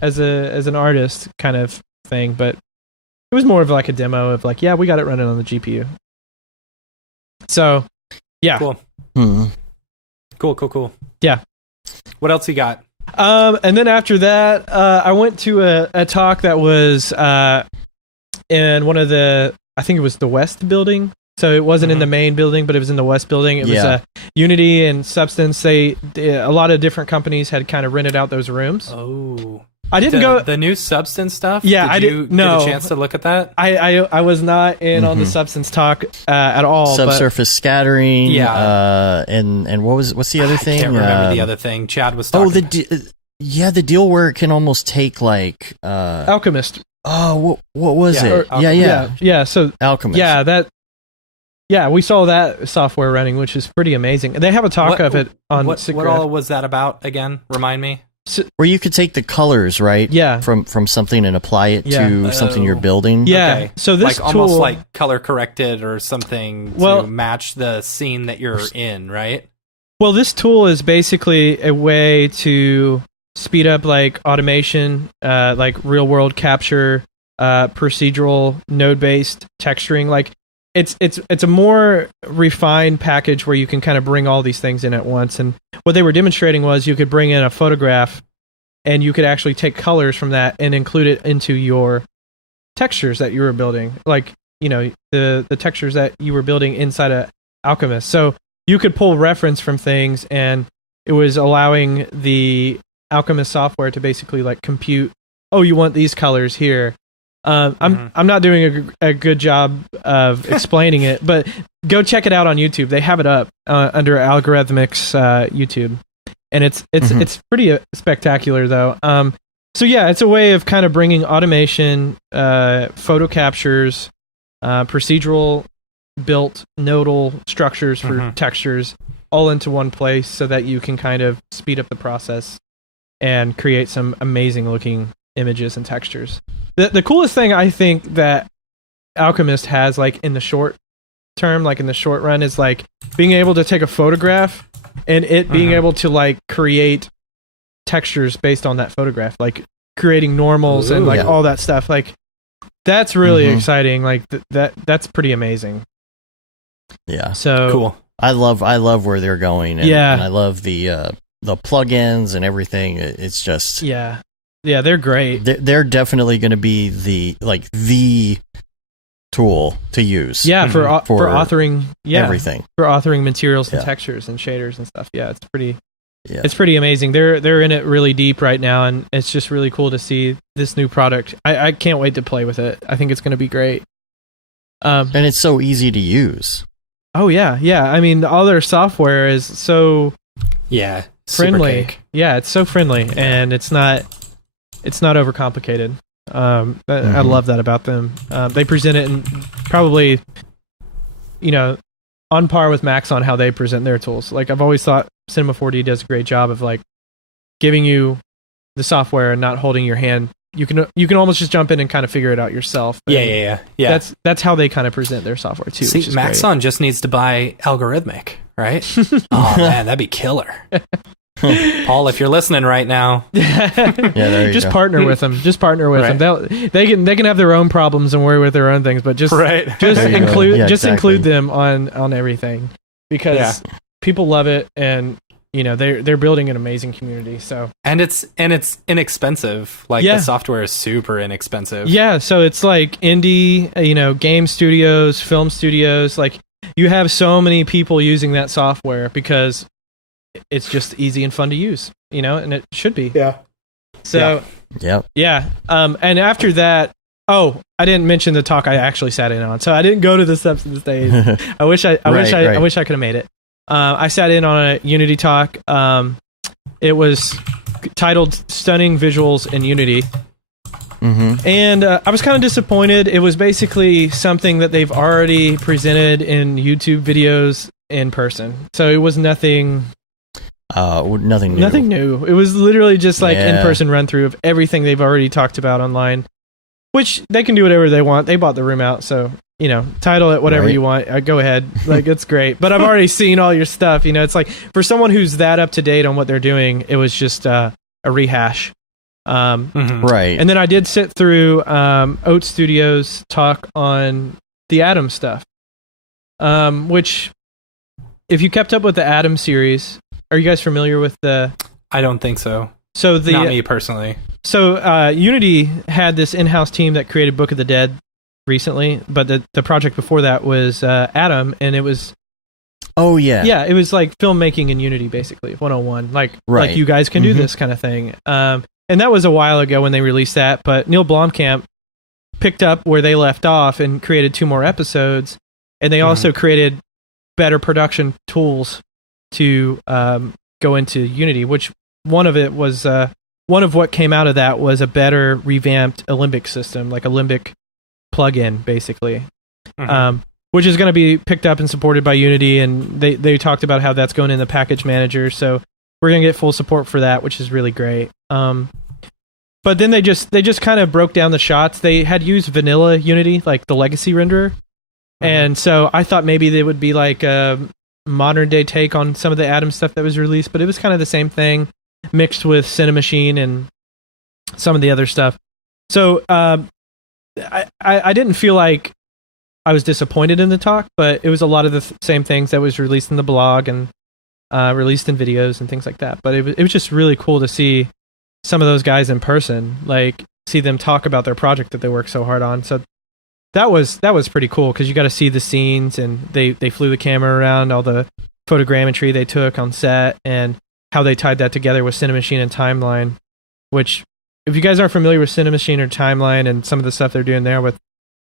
as an artist kind of thing. But it was more of like a demo of like, yeah, we got it running on the GPU. So, yeah. Cool. Cool. Yeah. What else you got? And then after that, I went to a talk that was in one of the, I think it was the West building. So it wasn't in the main building, but it was in the West building. It was Unity and Substance. A lot of different companies had kind of rented out those rooms. Oh. I didn't go the new Substance stuff. Yeah, I didn't. Get a chance to look at that. I was not in on the Substance talk at all. Subsurface scattering. Yeah. And what's the other thing? I can't remember the other thing. Chad was talking. The deal where it can almost take like Alchemist. Oh, what was it? Yeah. So Alchemist. Yeah, that. Yeah, we saw that software running, which is pretty amazing. They have a talk of it on Siggraph. What all was that about again? Remind me. Where you could take the colors, right? Yeah. From something and apply it to something you're building. Yeah. Okay. So this tool, almost like color corrected or something to match the scene that you're in, right? Well, this tool is basically a way to speed up like automation, like real world capture, procedural node based texturing. Like it's a more refined package where you can kind of bring all these things in at once. And what they were demonstrating was you could bring in a photograph and you could actually take colors from that and include it into your textures that you were building. Like, the textures that you were building inside of Alchemist. So you could pull reference from things, and it was allowing the Alchemist software to basically like compute, oh, you want these colors here. I'm not doing a good job of explaining it, but go check it out on YouTube. They have it up under Algorithmics YouTube, and it's pretty spectacular though. So yeah, it's a way of kind of bringing automation, photo captures, procedural built nodal structures for textures all into one place, so that you can kind of speed up the process and create some amazing looking images and textures. The coolest thing I think that Alchemist has, like in the short term, like in the short run, is like being able to take a photograph and it being able to like create textures based on that photograph, like creating normals and like all that stuff. Like that's really exciting. Like that's pretty amazing. Yeah. So cool. I love where they're going. And I love the plugins and everything. It's just yeah, they're great. They're definitely going to be the tool to use. Yeah, for authoring. Yeah, everything for authoring materials and textures and shaders and stuff. Yeah, it's pretty. Yeah. It's pretty amazing. They're in it really deep right now, and it's just really cool to see this new product. I can't wait to play with it. I think it's going to be great. And it's so easy to use. Oh yeah. I mean, all their software is so friendly. Yeah, it's so friendly, and it's not overcomplicated. I love that about them. They present it in probably, on par with Max on how they present their tools. Like I've always thought Cinema 4D does a great job of like giving you the software and not holding your hand. You can almost just jump in and kind of figure it out yourself. Yeah. That's how they kind of present their software too. See, Maxon just needs to buy Algorithmic, right? Oh man, that'd be killer. Paul, if you're listening right now, there you go. Partner with them. Just partner with them. They can have their own problems and worry with their own things, but just include them on everything, because people love it, and they're building an amazing community. So and it's inexpensive. Like the software is super inexpensive. Yeah, so it's like indie, game studios, film studios. Like you have so many people using that software because it's just easy and fun to use, and it should be. Yeah. So, yeah. And after that, I didn't mention the talk I actually sat in on. So I didn't go to the Substance Days. I wish I could have made it. I sat in on a Unity talk. It was titled "Stunning Visuals in Unity." And I was kind of disappointed. It was basically something that they've already presented in YouTube videos in person. So it was nothing nothing new. Nothing new. It was literally just like in-person run-through of everything they've already talked about online, which they can do whatever they want. They bought the room out, so, title it whatever you want. Go ahead. Like, it's great. But I've already seen all your stuff. It's like, for someone who's that up-to-date on what they're doing, it was just a rehash. Right. And then I did sit through Oat Studios' talk on the Atom stuff, which, if you kept up with the Atom series... Are you guys familiar with the... I don't think so. So not me personally. So Unity had this in-house team that created Book of the Dead recently, but the project before that was Atom, and it was... Oh, yeah. Yeah, it was like filmmaking in Unity, basically, 101. Like you guys can do this kind of thing. And that was a while ago when they released that, but Neil Blomkamp picked up where they left off and created 2 more episodes, and they also created better production tools to go into Unity, which one of what came out of that was a better revamped Alembic system, like a Alembic plugin, basically, which is going to be picked up and supported by Unity, and they talked about how that's going in the package manager, so we're going to get full support for that, which is really great. But then they just kind of broke down the shots. They had used vanilla Unity, like the legacy renderer, and so I thought maybe they would be like modern day take on some of the Atom stuff that was released, but it was kind of the same thing mixed with Cinemachine and some of the other stuff. So I didn't feel like I was disappointed in the talk, but it was a lot of the same things that was released in the blog and released in videos and things like that. But it was just really cool to see some of those guys in person, like see them talk about their project that they worked so hard on. So that was pretty cool, because you got to see the scenes, and they flew the camera around all the photogrammetry they took on set and how they tied that together with Cinemachine and Timeline, which, if you guys aren't familiar with Cinemachine or Timeline and some of the stuff they're doing there with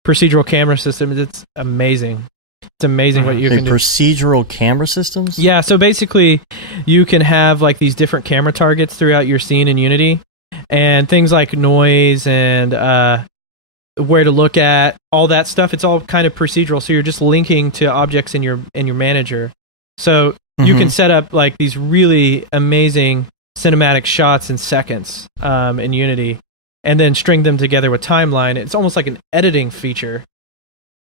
procedural camera systems, it's amazing. It's amazing what you can do. Procedural camera systems? Yeah, so basically you can have like these different camera targets throughout your scene in Unity, and things like noise and where to look at, all that stuff. It's all kind of procedural, so you're just linking to objects in your manager. So you can set up like these really amazing cinematic shots in seconds in Unity, and then string them together with Timeline. It's almost like an editing feature,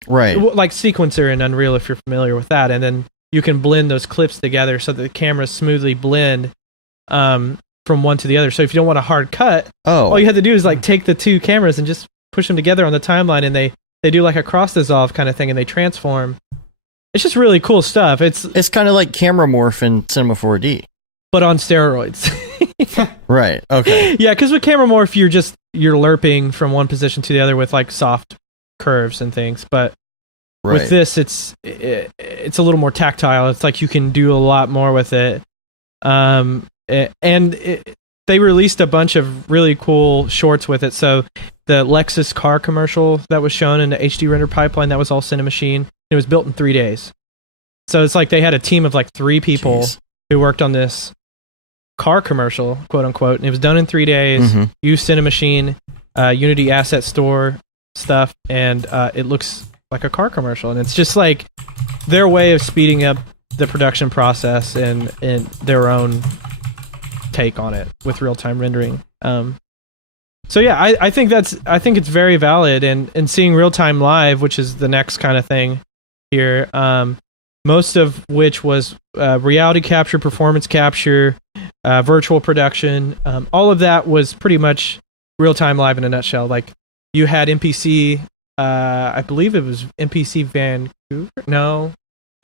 right? Like Sequencer in Unreal, if you're familiar with that. And then you can blend those clips together so that the cameras smoothly blend from one to the other. So if you don't want a hard cut, all you have to do is like take the 2 cameras and just push them together on the timeline, and they do like a cross dissolve kind of thing, and they transform. It's just really cool stuff. It's kind of like camera morph in Cinema 4D, but on steroids. Right. Okay. Yeah, because with camera morph, you're lerping from one position to the other with like soft curves and things, but with this, it's a little more tactile. It's like you can do a lot more with it. They released a bunch of really cool shorts with it. So the Lexus car commercial that was shown in the HD render pipeline, that was all Cinemachine. It was built in 3 days. So it's like they had a team of like 3 people who worked on this car commercial, quote unquote, and it was done in 3 days. Used Cinemachine, Unity Asset Store stuff, and it looks like a car commercial. And it's just like their way of speeding up the production process and their own take on it with real-time rendering. So yeah, I think it's very valid, and seeing real-time live, which is the next kind of thing here, most of which was reality capture, performance capture, virtual production. All of that was pretty much real-time live in a nutshell. Like you had MPC, I believe it was MPC Vancouver. No,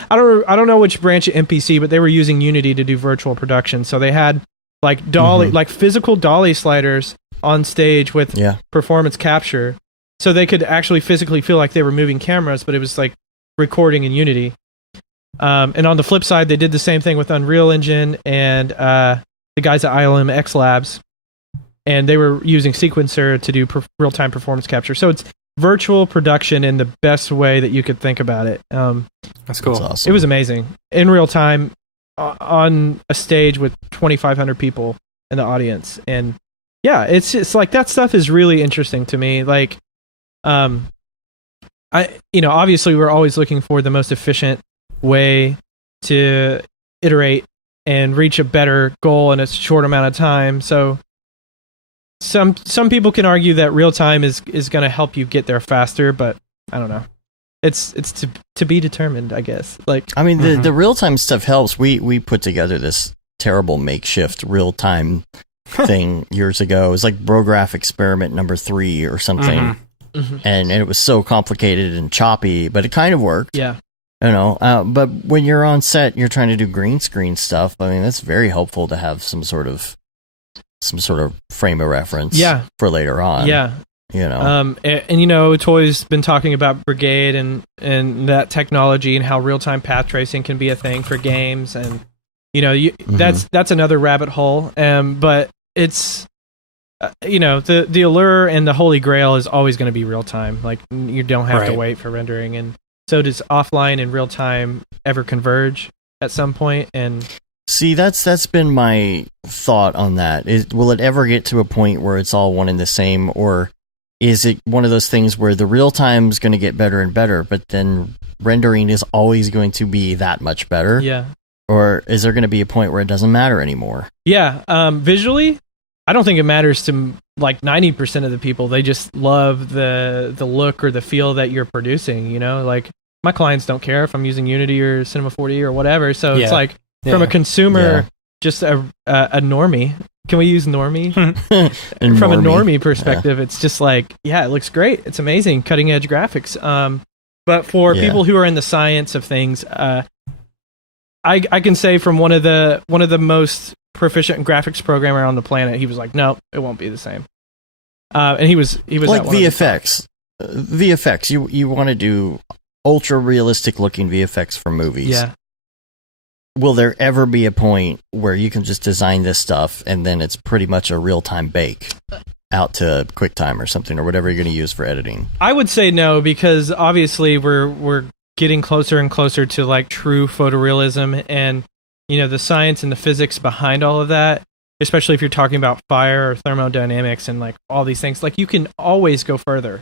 I don't know which branch of MPC, but they were using Unity to do virtual production. So they had like dolly, like physical dolly sliders on stage with performance capture, so they could actually physically feel like they were moving cameras, but it was like recording in Unity. And on the flip side, they did the same thing with Unreal Engine and the guys at ILM X Labs, and they were using Sequencer to do real-time performance capture. So it's virtual production in the best way that you could think about it. That's cool. That's awesome. It was amazing in real time on a stage with 2,500 people in the audience, and yeah, it's like that stuff is really interesting to me. Like, obviously we're always looking for the most efficient way to iterate and reach a better goal in a short amount of time. So some people can argue that real time is going to help you get there faster, but I don't know. It's to be determined, I guess. Like, I mean, the real time stuff helps. We put together this terrible makeshift real time thing years ago. It was like Brograph experiment number 3 or something, and it was so complicated and choppy, but it kind of worked. Yeah. But when you're on set, you're trying to do green screen stuff. I mean, that's very helpful to have some sort of frame of reference for later on. Yeah. Toy's been talking about Brigade and that technology and how real-time path tracing can be a thing for games, and that's another rabbit hole. But it's the allure and the holy grail is always going to be real time. Like, you don't have to wait for rendering, and so does offline and real time ever converge at some point. And see, that's been my thought on that. Will it ever get to a point where it's all one and the same, or is it one of those things where the real time is going to get better and better, but then rendering is always going to be that much better? Yeah. Or is there going to be a point where it doesn't matter anymore? Yeah. Visually, I don't think it matters to like 90% of the people. They just love the look or the feel that you're producing. Like, my clients don't care if I'm using Unity or Cinema 4D or whatever. So it's like, from a consumer, just a normie. Can we use normie? From a normie perspective, it's just like, it looks great. It's amazing, cutting edge graphics. But for people who are in the science of things, I can say from one of the most proficient graphics programmer on the planet, he was like, no, it won't be the same. And he was like VFX. VFX. You want to do ultra realistic looking VFX for movies. Yeah. Will there ever be a point where you can just design this stuff and then it's pretty much a real-time bake out to QuickTime or something, or whatever you're going to use for editing? I would say no, because obviously we're getting closer and closer to like true photorealism, and the science and the physics behind all of that, especially if you're talking about fire or thermodynamics and like all these things. Like, you can always go further.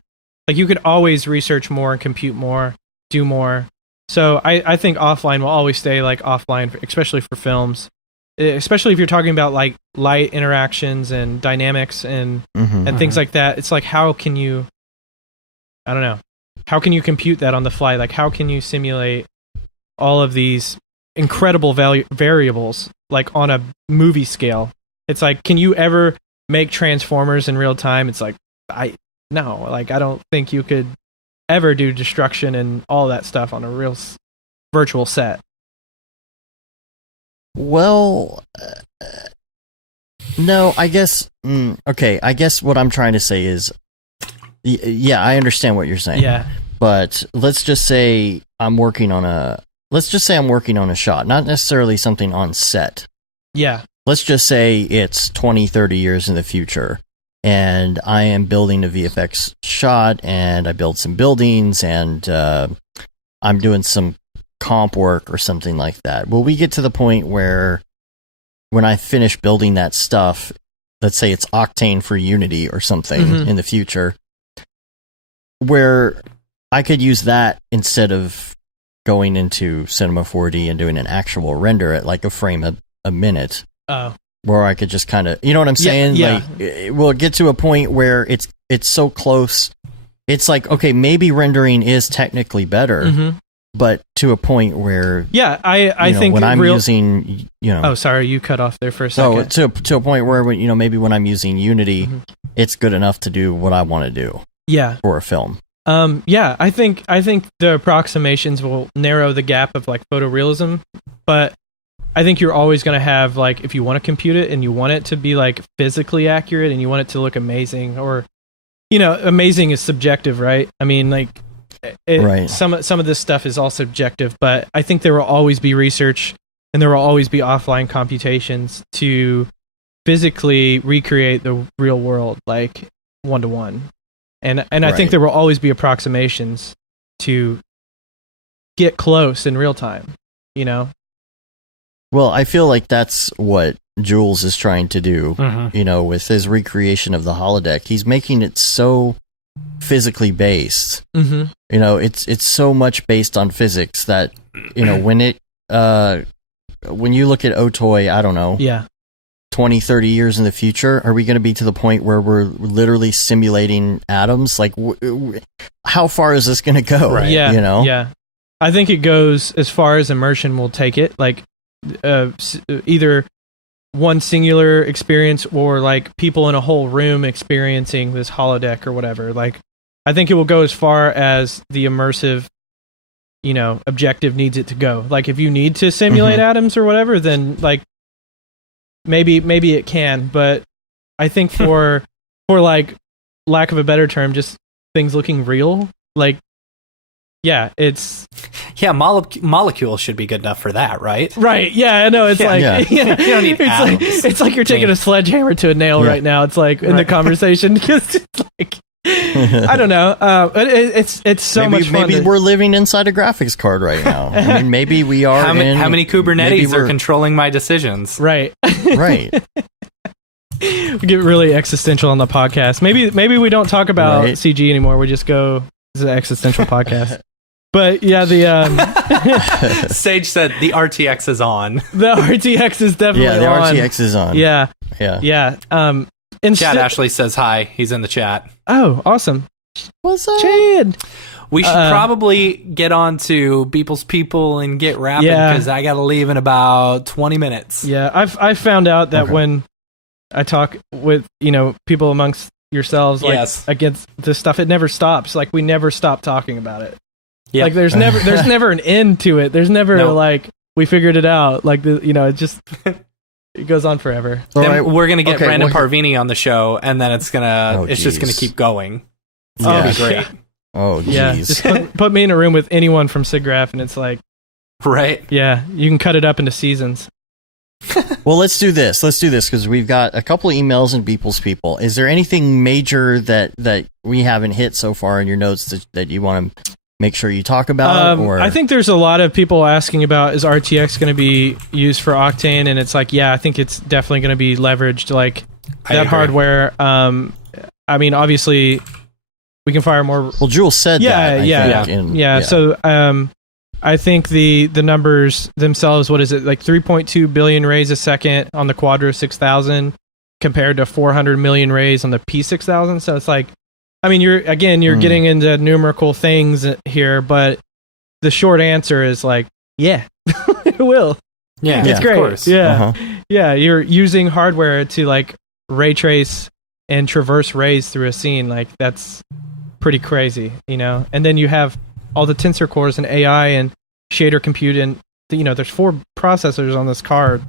Like, you could always research more and compute more, do more. So I think offline will always stay like offline, especially for films, especially if you're talking about like light interactions and dynamics and things like that. It's like, how can you compute that on the fly? Like, how can you simulate all of these incredible variables like on a movie scale? It's like, can you ever make Transformers in real time? It's like, no, like I don't think you could ever do destruction and all that stuff on a real virtual set. Well, no, I guess. Okay, I guess what I'm trying to say is, yeah, I understand what you're saying. Yeah, but let's just say I'm working on a shot, not necessarily something on set. Yeah. Let's just say it's 20, 30 years in the future, and I am building a VFX shot, and I build some buildings, and I'm doing some comp work or something like that. Will we get to the point where when I finish building that stuff, let's say it's Octane for Unity or something in the future, where I could use that instead of going into Cinema 4D and doing an actual render at like a frame a minute? Oh. Where I could just kind of, you know what I'm saying? Yeah. Like, will it get to a point where it's so close? It's like, okay, maybe rendering is technically better, but to a point where, I think when I'm using, Oh, sorry, you cut off there for a second. To a point where, maybe when I'm using Unity, it's good enough to do what I want to do. Yeah. For a film. I think the approximations will narrow the gap of like photorealism, but I think you're always going to have, like, if you want to compute it and you want it to be like physically accurate and you want it to look amazing, or amazing is subjective, right? I mean, like, right. Some of this stuff is all subjective, but I think there will always be research and there will always be offline computations to physically recreate the real world, like 1-to-1. And I think there will always be approximations to get close in real time, Well, I feel like that's what Jules is trying to do, with his recreation of the holodeck. He's making it so physically based. It's so much based on physics that, when you look at Otoy, I don't know. Yeah. 20, 30 years in the future, are we going to be to the point where we're literally simulating atoms? Like, how far is this going to go? Right. Yeah. Yeah. I think it goes as far as immersion will take it. Like, either one singular experience or like people in a whole room experiencing this holodeck or whatever. Like, I think it will go as far as the immersive, objective needs it to go. Like, if you need to simulate atoms or whatever, then like maybe it can. But I think for like lack of a better term, just things looking real, like, yeah, it's... Yeah, molecules should be good enough for that, right? Right, yeah, I know, it's like... You don't need atoms. It's like you're taking a sledgehammer to a nail right now. It's like, in the conversation, because it's like... I don't know. It's so much fun. Maybe we're living inside a graphics card right now. I mean, maybe we are. How many Kubernetes are controlling my decisions? Right. Right. We get really existential on the podcast. Maybe we don't talk about CG anymore. We just go... This is an existential podcast. But yeah, the Sage said the RTX is on. The RTX is definitely on. Yeah, the RTX is on. Yeah. Chad Ashley says hi. He's in the chat. Oh, awesome. What's up, Chad? We should probably get on to Beeple's People and get rapping because I got to leave in about 20 minutes. Yeah, I've found out that when I talk with people amongst yourselves, like against this stuff, it never stops. Like, we never stop talking about it. Yep. Like, there's never an end to it. There's never like, we figured it out. Like, it just it goes on forever. Then we're gonna get Brandon Parvini on the show, and then it's just gonna keep going. It's gonna be great. Yeah. Oh, geez. Yeah, just put me in a room with anyone from Siggraph, and it's like, right? Yeah, you can cut it up into seasons. Well, let's do this because we've got a couple of emails and Beeple's People. Is there anything major that we haven't hit so far in your notes that you want to make sure you talk about? Or I think there's a lot of people asking about, is RTX going to be used for Octane? And it's like, yeah, I think it's definitely going to be leveraged. Like, that hardware. I mean, obviously, we can fire more. Well, Jules said that. Yeah. So, I think the numbers themselves, what is it, like 3.2 billion rays a second on the Quadro 6000 compared to 400 million rays on the P6000. So it's like, I mean, you're getting into numerical things here, but the short answer is like, yeah, it will. Yeah, it's great. Of course. Yeah, yeah, you're using hardware to like ray trace and traverse rays through a scene. Like, that's pretty crazy, you know? And then you have all the tensor cores and AI and shader compute, and, you know, there's 4 processors on this card.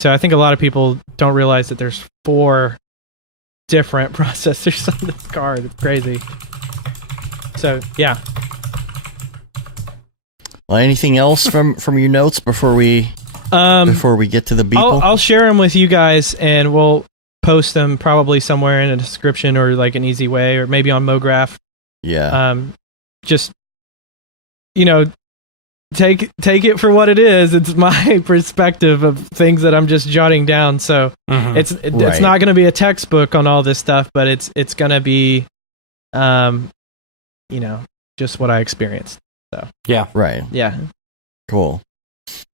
So I think a lot of people don't realize that there's 4 different processors on this card. It's crazy. So, yeah. Well, anything else from your notes before we get to the Beeple? I'll share them with you guys, and we'll post them probably somewhere in a description or like an easy way, or maybe on Mograph. Yeah. Just, you know, take it for what it is. It's my perspective of things that I'm just jotting down. So it's not going to be a textbook on all this stuff, but it's going to be, you know, just what I experienced. So yeah, right, yeah, cool.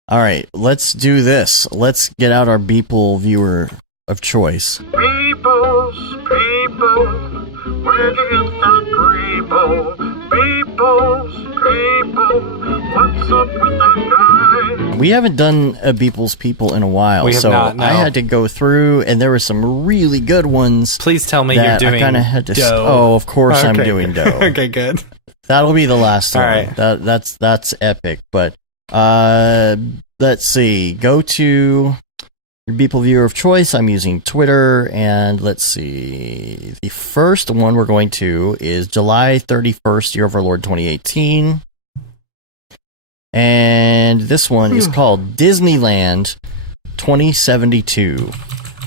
All right, let's do this. Let's get out our Beeple viewer of choice. Peoples, people, where'd you get that Greeble? Peoples, people, what's up with that guy? We haven't done a Beeple's People in a while, We have so not, no. I had to go through, and there were some really good ones. Please tell me you're that doing I kind of had to. dough. Oh, of course I'm Okay. doing dough. Okay, good. That'll be the last All one. right. That's epic. But let's see. Go to your Beeple viewer of choice. I'm using Twitter, and let's see. The first one we're going to is July 31st, Year of Our Lord 2018. And this one is called Disneyland 2072.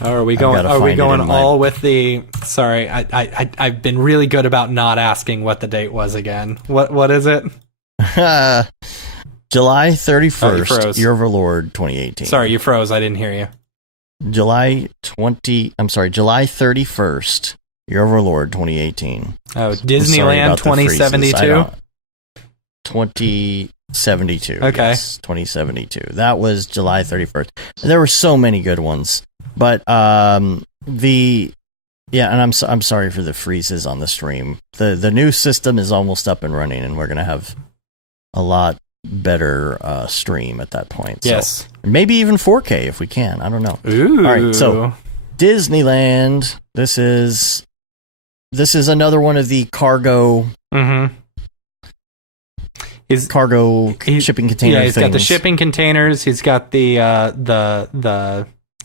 Oh, are we going? gotta Are we find it going in my- all with the? Sorry, I've been really good about not asking what the date was again. What is it? July Oh, you 31st, froze. Year of Our Lord 2018. Sorry, you froze. I didn't hear you. July 31st, Year of Our Lord 2018. Oh, I'm sorry Disneyland about the freezes. 2072. 2072. Okay. Yes, 2072. That was July 31st. There were so many good ones. But and I'm sorry for the freezes on the stream. The new system is almost up and running, and we're going to have a lot better stream at that point. Yes. So, maybe even 4K if we can. I don't know. Ooh. All right, so Disneyland. This is another one of the cargo shipping container Yeah, he's got the things. shipping containers. He's got the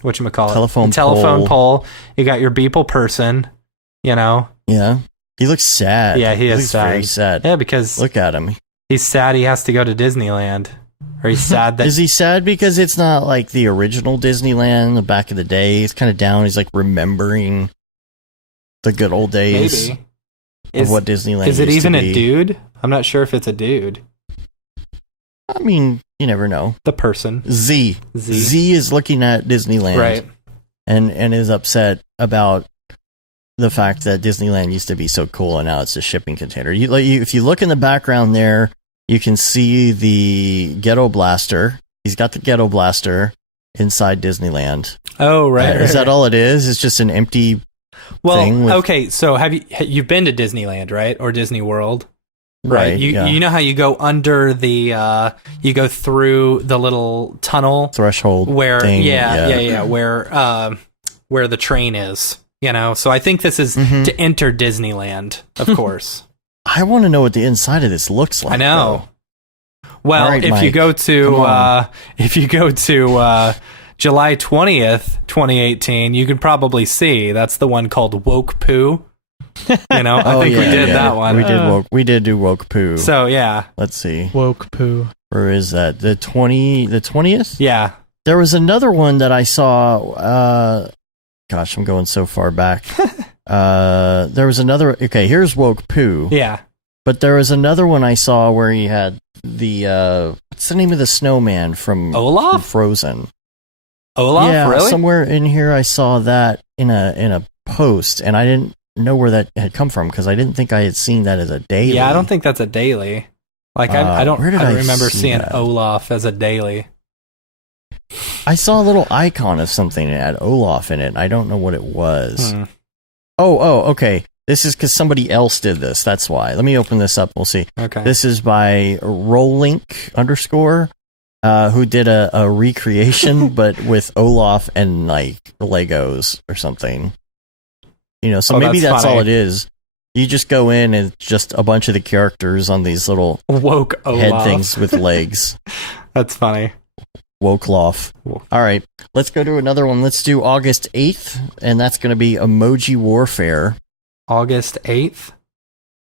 whatchamacallit? Telephone the telephone pole. pole. You got your Beeple person, you know. Yeah, he looks sad. Yeah, he is looks sad. very sad. Yeah, because Look at him. he's sad he has to go to Disneyland. Or he's sad that Is he sad because it's not like the original Disneyland back in the day? He's kind of down. He's like remembering the good old days maybe. of what Disneyland Is it used even to a be. dude? I'm not sure if it's a dude. I mean, you never know. The person. Z is looking at Disneyland, Right. and is upset about the fact that Disneyland used to be so cool and now it's a shipping container. If you look in the background there, you can see the Ghetto Blaster. He's got the Ghetto Blaster inside Disneyland. Oh, right. Is that all it is? It's just an empty thing with- okay, so you've been to Disneyland, right? Or Disney World? Right. yeah. You know how you go under the you go through the little tunnel threshold where thing. where the train is, you know. So I think this is to enter Disneyland, of course. I want to know what the inside of this looks like. I know. Well, All right, if you Mike, go come to July 20th, 2018, you can probably see that's the one called Woke Poo. You know, I think we did that one. We did do Woke Poo. So yeah, let's see. Woke Poo. Where is that? The 20th? Yeah. There was another one that I saw. Gosh, I'm going so far back. There was another. Okay, here's Woke Poo. Yeah. But there was another one I saw where he had the what's the name of the snowman from Olaf? from Frozen? Olaf, Yeah, really? somewhere in here I saw that in a post, and I didn't know where that had come from because I didn't think I had seen that as a daily. Yeah, I don't think that's a daily. Like I don't where did I remember see seeing that? Olaf as a daily. I saw a little icon of something that had Olaf in it. I don't know what it was. Hmm. Oh, okay. This is because somebody else did this. That's why. Let me open this up. We'll see. Okay. This is by Rollink_, who did a recreation, but with Olaf and like Legos or something. So maybe that's all it is. You just go in and it's just a bunch of the characters on these little woke head things with legs. That's funny. Woke-loff. All right, let's go to another one. Let's do August 8th, and that's going to be Emoji Warfare. August 8th?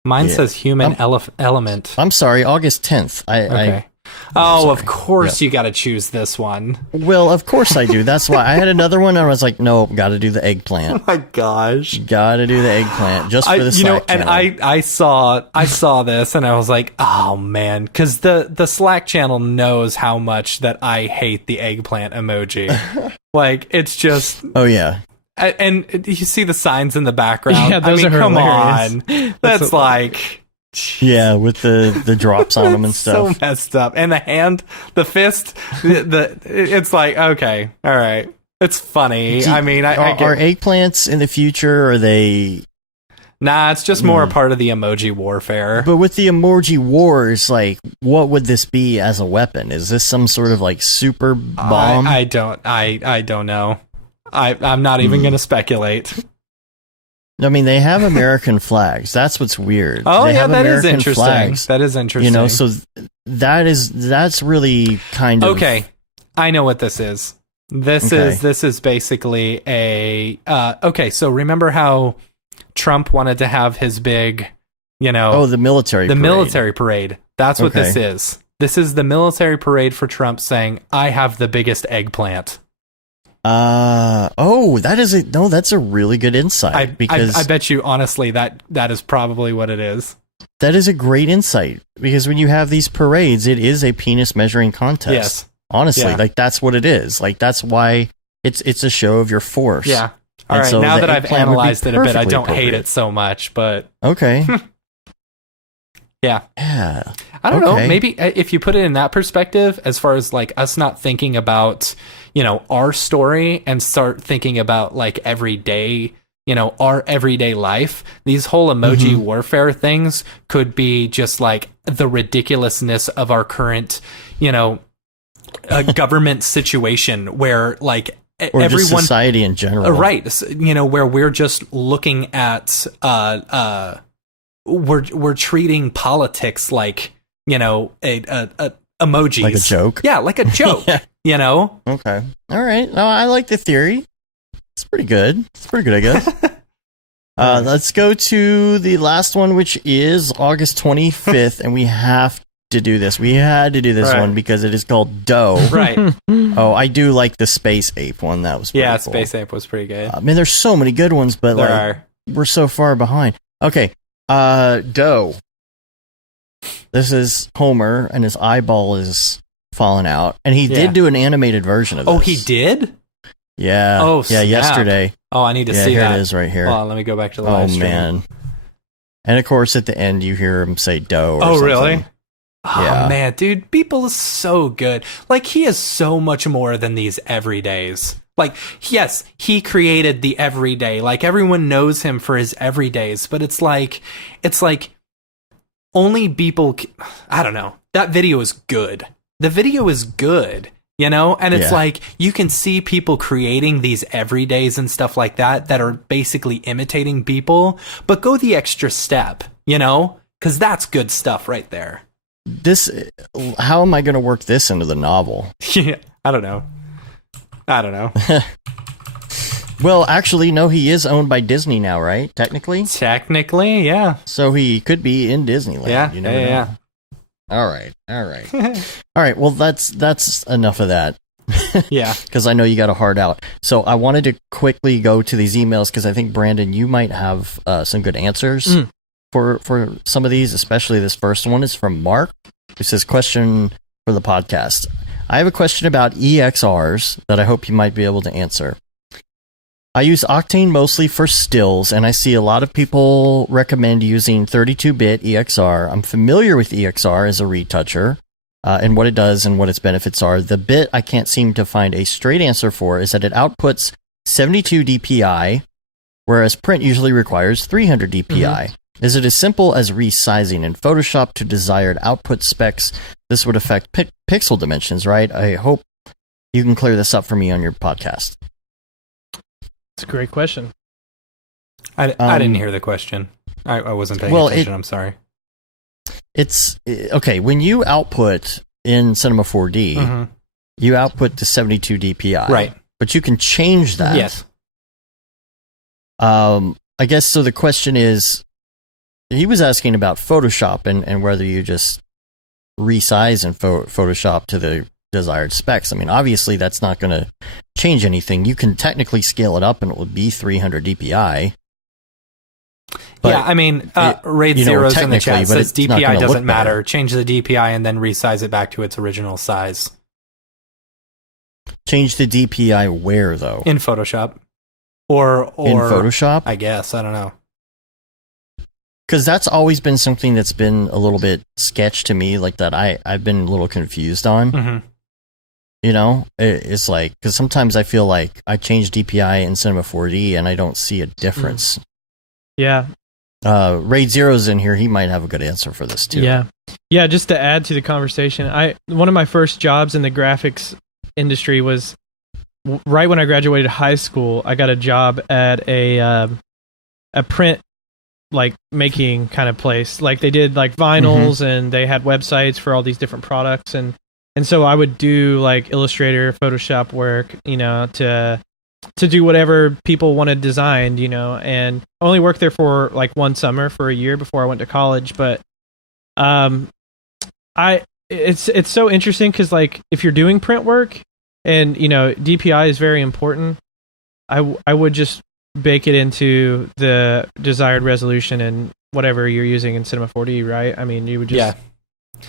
Mine says Human Element. I'm sorry, August 10th. Okay. Of course you got to choose this one. Well, of course I do. That's why I had another one, and I was like, no, got to do the eggplant. Oh my gosh. Got to do the eggplant just for the Slack channel. And I saw this, and I was like, oh man, because the Slack channel knows how much that I hate the eggplant emoji. Like, it's just... Oh, yeah. And you see the signs in the background. Yeah, those are come hilarious. on. That's like... Yeah, with the drops on them and stuff. So messed up. And the hand, the fist, it's like, okay, all right. It's funny. I mean, I get... Are eggplants in the future, or are they... Nah, it's just more a part of the emoji warfare. But with the emoji wars, like, what would this be as a weapon? Is this some sort of, like, super bomb? I don't know. I'm not even going to speculate. I mean, they have American flags. That's what's weird. Oh, they yeah, have that American is interesting. flags, that is interesting. So that's really kind of... Okay, I know what this is. This is basically a... okay, so remember how Trump wanted to have his big, the military parade. Military parade. That's what this is. This is the military parade for Trump saying, I have the biggest eggplant. That's a really good insight. Because I bet you, honestly, that is probably what it is. That is a great insight, because when you have these parades, it is a penis measuring contest. Yes. Honestly, like, that's what it is. Like, that's why it's a show of your force. Yeah. All right, so now that I've analyzed it a bit, I don't hate it so much, but... Okay. Yeah. I don't know. Maybe if you put it in that perspective, as far as, like, us not thinking about, our story and start thinking about, like, everyday, our everyday life, these whole emoji warfare things could be just, like, the ridiculousness of our current, government situation where, like, or everyone, just society in general. Right. Where we're just looking at, we're treating politics like, a emojis. Like a joke? Yeah, like a joke, Okay. All right. No, I like the theory. It's pretty good. I guess. Let's go to the last one, which is August 25th, and we have to do this. We had to do this one because it is called Doe. Right. Oh, I do like the Space Ape one. That was pretty cool. Space Ape was pretty good. I mean, there's so many good ones, but we're so far behind. Okay. Doe. This is Homer, and his eyeball is falling out, and he did do an animated version of this. Oh, he did? Yeah. Oh, yeah. Yesterday. Oh, I need to see that. Here it is right here. Hold on, let me go back to the live stream. Oh man. And of course, at the end, you hear him say "doe." Or something. Really? Oh man, dude, Beeple is so good. Like, he is so much more than these everydays. Like, yes, he created the everyday. Like, everyone knows him for his everydays, but it's like only Beeple. I don't know. That video is good. The video is good, and it's like you can see people creating these everydays and stuff like that are basically imitating Beeple, but go the extra step, because that's good stuff right there. How am I going to work this into the novel? Yeah, I don't know. Well, actually, no, he is owned by Disney now, right? Technically, yeah. So he could be in Disneyland. Yeah. All right. All right. Well, that's enough of that. Yeah. Because I know you got a hard out. So I wanted to quickly go to these emails because I think, Brandon, you might have some good answers for some of these, especially this first one is from Mark, who says, question for the podcast. I have a question about EXRs that I hope you might be able to answer. I use Octane mostly for stills, and I see a lot of people recommend using 32-bit EXR. I'm familiar with EXR as a retoucher, and what it does and what its benefits are. The bit I can't seem to find a straight answer for is that it outputs 72 DPI, whereas print usually requires 300 DPI. Is it as simple as resizing in Photoshop to desired output specs? This would affect pixel dimensions, right? I hope you can clear this up for me on your podcast. It's a great question. I didn't hear the question. I wasn't paying attention. I'm sorry. It's okay when you output in Cinema 4D, you output to 72 DPI, right? But you can change that. Yes. I guess so. The question is, he was asking about Photoshop and whether you just resize in Photoshop to the desired specs. I mean, obviously that's not going to change anything. You can technically scale it up and it will be 300 DPI. But yeah, I mean, Raid Zeros in the chat says DPI doesn't matter. Better. Change the DPI and then resize it back to its original size. Change the DPI where, though? In Photoshop. Or in Photoshop? I guess. I don't know. Because that's always been something that's been a little bit sketch to me, like that I've been a little confused on. Mm-hmm. You know? It's like, because sometimes I feel like I change DPI in Cinema 4D and I don't see a difference. Yeah. Raid Zero's in here. He might have a good answer for this, too. Yeah, just to add to the conversation, one of my first jobs in the graphics industry was right when I graduated high school. I got a job at a print like making kind of place. Like they did like vinyls and they had websites for all these different products and so I would do like Illustrator, Photoshop work, you know, to do whatever people wanted designed, you know, and I only worked there for like one summer for a year before I went to college. But it's so interesting because like if you're doing print work and, you know, DPI is very important, I would just bake it into the desired resolution and whatever you're using in Cinema 4D, right? I mean, you would just...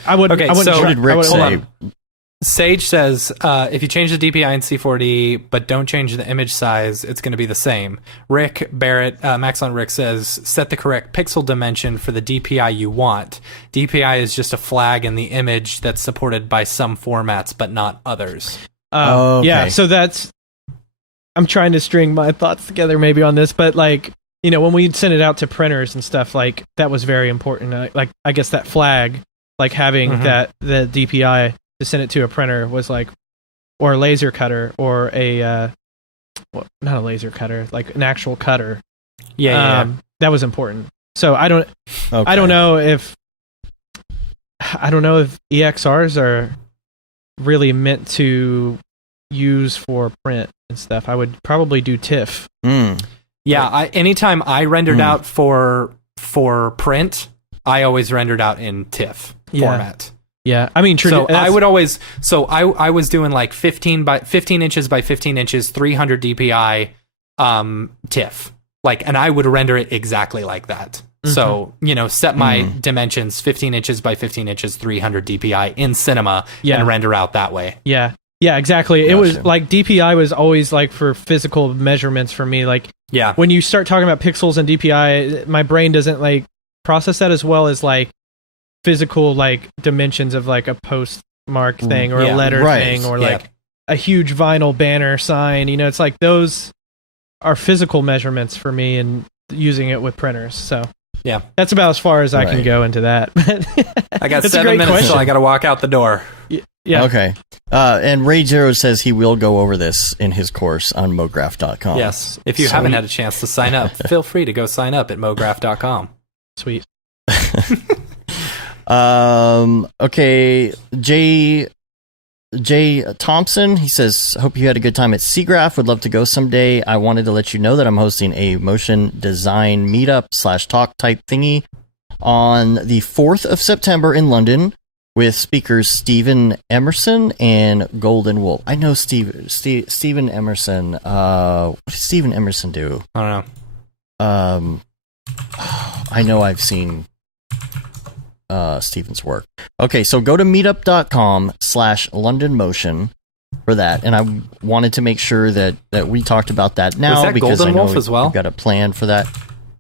I wouldn't what did Rick say? Sage says, if you change the DPI in C4D, but don't change the image size, it's going to be the same. Rick Barrett, Maxon Rick says, set the correct pixel dimension for the DPI you want. DPI is just a flag in the image that's supported by some formats, but not others. Okay. Yeah, so that's... I'm trying to string my thoughts together maybe on this, but like, you know, when we send it out to printers and stuff, like that was very important. Like, I guess that flag, like having the DPI to send it to a printer was like, or a laser cutter or not a laser cutter, like an actual cutter. Yeah. That was important. So I don't know if EXRs are really meant to use for print and stuff. I would probably do TIFF. Yeah, anytime I rendered out for print, I always rendered out in TIFF format. Yeah, I mean, I would always. So I was doing like 15 inches by 15 inches, 300 DPI, TIFF. Like, and I would render it exactly like that. So, you know, set my dimensions 15 inches by 15 inches, 300 DPI in Cinema, and render out that way. Yeah. Yeah, exactly. Gotcha. It was like DPI was always like for physical measurements for me. Like, when you start talking about pixels and DPI, my brain doesn't like process that as well as like physical like dimensions of like a postmark thing or a letter thing or like a huge vinyl banner sign. You know, it's like those are physical measurements for me and using it with printers. So yeah, that's about as far as I can go into that. I got 7 minutes till I got to walk out the door. Yeah. Okay. And Raid Zero says he will go over this in his course on Mograph.com. Yes. If you haven't had a chance to sign up, feel free to go sign up at Mograph.com. Sweet. Okay. Jay Thompson, he says, hope you had a good time at Siggraph. Would love to go someday. I wanted to let you know that I'm hosting a motion design meetup / talk type thingy on the 4th of September in London with speakers Stephen Emerson and Golden Wolf. I know Stephen Emerson. What does Stephen Emerson do? I don't know. I know I've seen Stephen's work. Okay, so go to meetup.com/London Motion for that. And I wanted to make sure that we talked about that now. Was that because Golden I know Wolf as well? We've got a plan for that.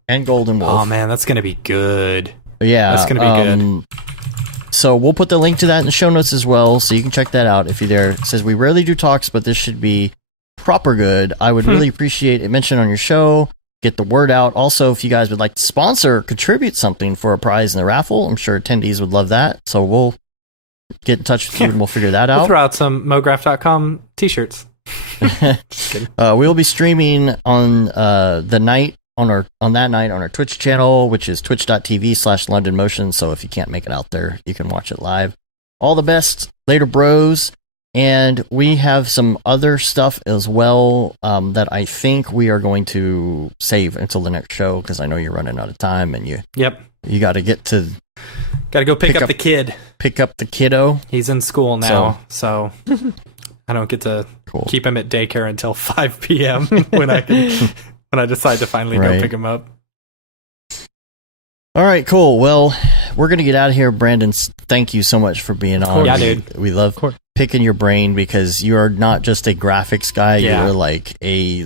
And Golden Wolf. Oh man, that's going to be good. Yeah. That's going to be good. So we'll put the link to that in the show notes as well, so you can check that out if you're there. It says, we rarely do talks, but this should be proper good. I would really appreciate it mentioned on your show. Get the word out. Also, if you guys would like to sponsor or contribute something for a prize in the raffle, I'm sure attendees would love that. So we'll get in touch with you and we'll figure that out. We'll throw out some Mograph.com t-shirts. We will be streaming on the night on that night on our Twitch channel, which is twitch.tv/London Motion. So if you can't make it out there, you can watch it live. All the best later, bros. And we have some other stuff as well that I think we are going to save until the next show, because I know you're running out of time and you got to get to go pick up the kid. Pick up the kiddo. He's in school now, so I don't get to keep him at daycare until 5 p.m. when I decide to finally go pick him up. All right, cool. Well, we're going to get out of here. Brandon, thank you so much for being on. Yeah, dude. We love picking your brain, because you are not just a graphics guy. Yeah. You're like a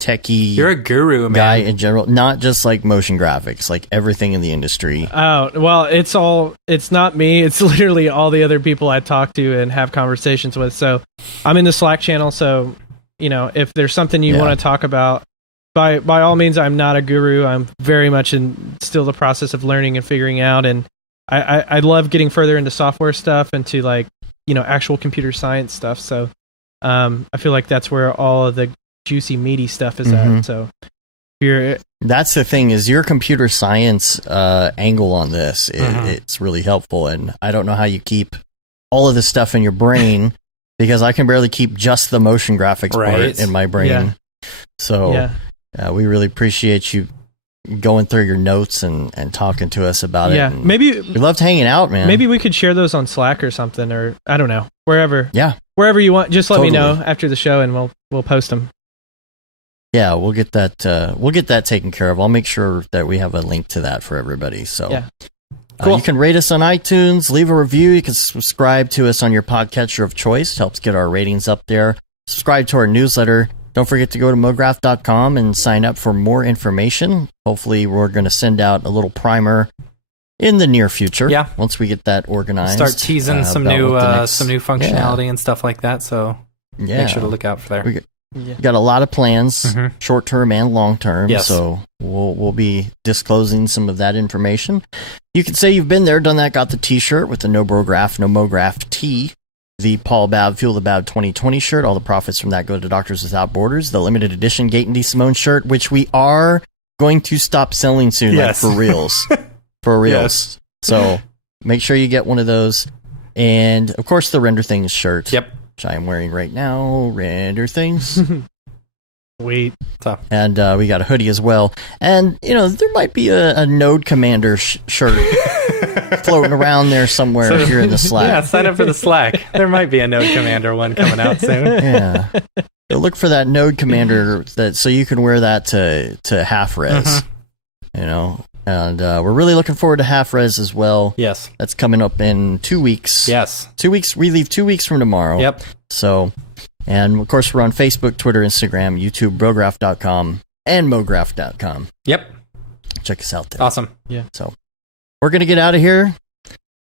techie. You're a guru, man. Guy in general, not just like motion graphics, like everything in the industry. Oh, well, it's not me. It's literally all the other people I talk to and have conversations with. So I'm in the Slack channel. So, if there's something you want to talk about, by all means, I'm not a guru. I'm very much in still the process of learning and figuring out. And I love getting further into software stuff and to actual computer science stuff. So I feel like that's where all of the juicy, meaty stuff is at. So that's the thing, is your computer science angle on this. It's really helpful. And I don't know how you keep all of this stuff in your brain, because I can barely keep just the motion graphics part in my brain. Yeah. So we really appreciate you going through your notes and talking to us about it. Yeah, maybe we loved hanging out, man. Maybe we could share those on Slack or something, or I don't know, wherever. Yeah, wherever you want. Just let me know after the show, and we'll post them. Yeah, we'll get that taken care of. I'll make sure that we have a link to that for everybody. So yeah. Cool. You can rate us on iTunes, leave a review. You can subscribe to us on your podcatcher of choice. It helps get our ratings up there. Subscribe to our newsletter. Don't forget to go to mograph.com and sign up for more information. Hopefully, we're going to send out a little primer in the near future. Yeah. Once we get that organized. Start teasing some new functionality and stuff like that. So make sure to look out for there. We got a lot of plans, short term and long term. Yes. So we'll be disclosing some of that information. You can say you've been there, done that, got the T-shirt with the No Brograph, No Mograph T. The Paul Babb, Fuel the Babb 2020 shirt. All the profits from that go to Doctors Without Borders. The limited edition Gate and DeSimone shirt, which we are going to stop selling soon, like for reals. For reals. Yes. So make sure you get one of those. And, of course, the Render Things shirt. Yep. Which I am wearing right now. Render Things. Sweet. And we got a hoodie as well. And, there might be a Node Commander shirt floating around there somewhere here in the Slack. Yeah, sign up for the Slack. There might be a Node Commander one coming out soon. Yeah. So look for that Node Commander so you can wear that to half res. And we're really looking forward to half res as well. Yes. That's coming up in 2 weeks. Yes. 2 weeks. We leave 2 weeks from tomorrow. Yep. So, and of course, we're on Facebook, Twitter, Instagram, YouTube, Brograph.com, and Mograph.com. Yep. Check us out there. Awesome. Yeah. So, we're going to get out of here.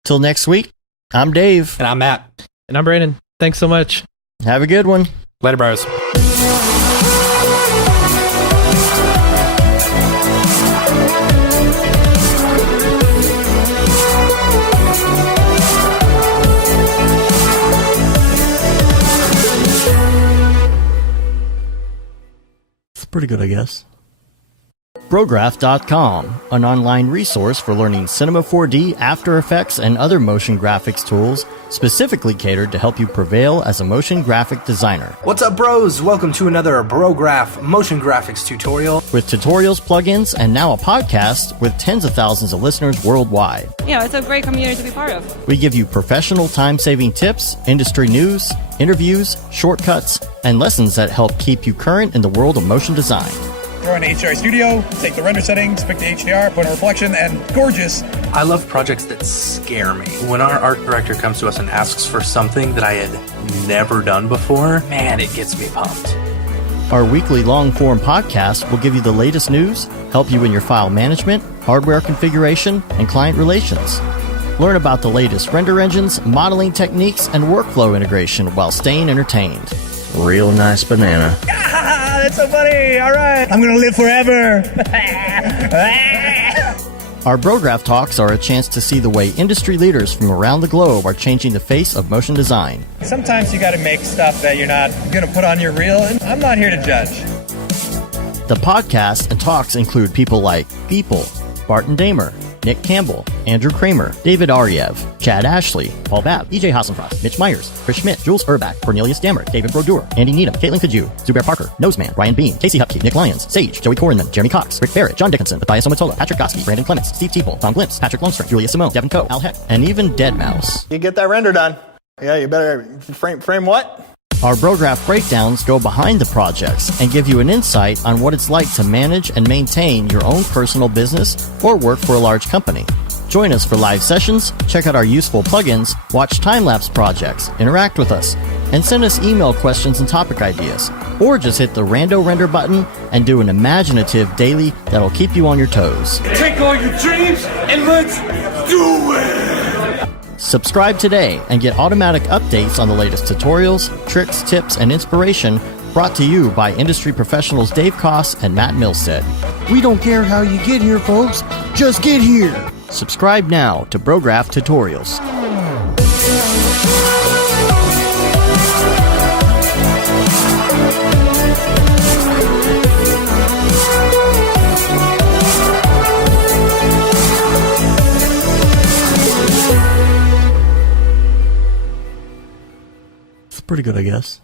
Till next week, I'm Dave. And I'm Matt. And I'm Brandon. Thanks so much. Have a good one. Later, bros. Pretty good, I guess. Brograph.com, an online resource for learning Cinema 4D, After Effects, and other motion graphics tools, specifically catered to help you prevail as a motion graphic designer. What's up, bros? Welcome to another Brograph motion graphics tutorial. With tutorials, plugins, and now a podcast with tens of thousands of listeners worldwide. Yeah, it's a great community to be part of. We give you professional time-saving tips, industry news, interviews, shortcuts, and lessons that help keep you current in the world of motion design. Throw in HDR Studio, take the render settings, pick the HDR, put in a reflection, and gorgeous. I love projects that scare me. When our art director comes to us and asks for something that I had never done before, man, it gets me pumped. Our weekly long-form podcast will give you the latest news, help you in your file management, hardware configuration, and client relations. Learn about the latest render engines, modeling techniques, and workflow integration while staying entertained. Real nice banana. Ah, that's so funny. All right. I'm going to live forever. Our Brograph Talks are a chance to see the way industry leaders from around the globe are changing the face of motion design. Sometimes you got to make stuff that you're not going to put on your reel, and I'm not here to judge. The podcast and talks include people like Beeple, Barton Damer, Nick Campbell, Andrew Kramer, David Ariev, Chad Ashley, Paul Babb, EJ Hassenfrost, Mitch Myers, Chris Schmidt, Jules Urbach, Cornelius Dammert, David Brodeur, Andy Needham, Caitlin Kaju, Zubair Parker, Noseman, Ryan Bean, Casey Hupke, Nick Lyons, Sage, Joey Korenman, Jeremy Cox, Rick Barrett, John Dickinson, Matthias Omatola, Patrick Goski, Brandon Clements, Steve Teeple, Tom Glimpse, Patrick Lundstrom, Julia Simone, Devin Coe, Al Heck, and even Deadmau5. You get that render done. Yeah, you better frame what? Our Brograph breakdowns go behind the projects and give you an insight on what it's like to manage and maintain your own personal business or work for a large company. Join us for live sessions, check out our useful plugins, watch time-lapse projects, interact with us, and send us email questions and topic ideas. Or just hit the Rando Render button and do an imaginative daily that'll keep you on your toes. Take all your dreams and let's do it! Subscribe today and get automatic updates on the latest tutorials, tricks, tips, and inspiration brought to you by industry professionals Dave Koss and Matt Milstead. We don't care how you get here, folks. Just get here. Subscribe now to Brograph Tutorials. It's pretty good, I guess.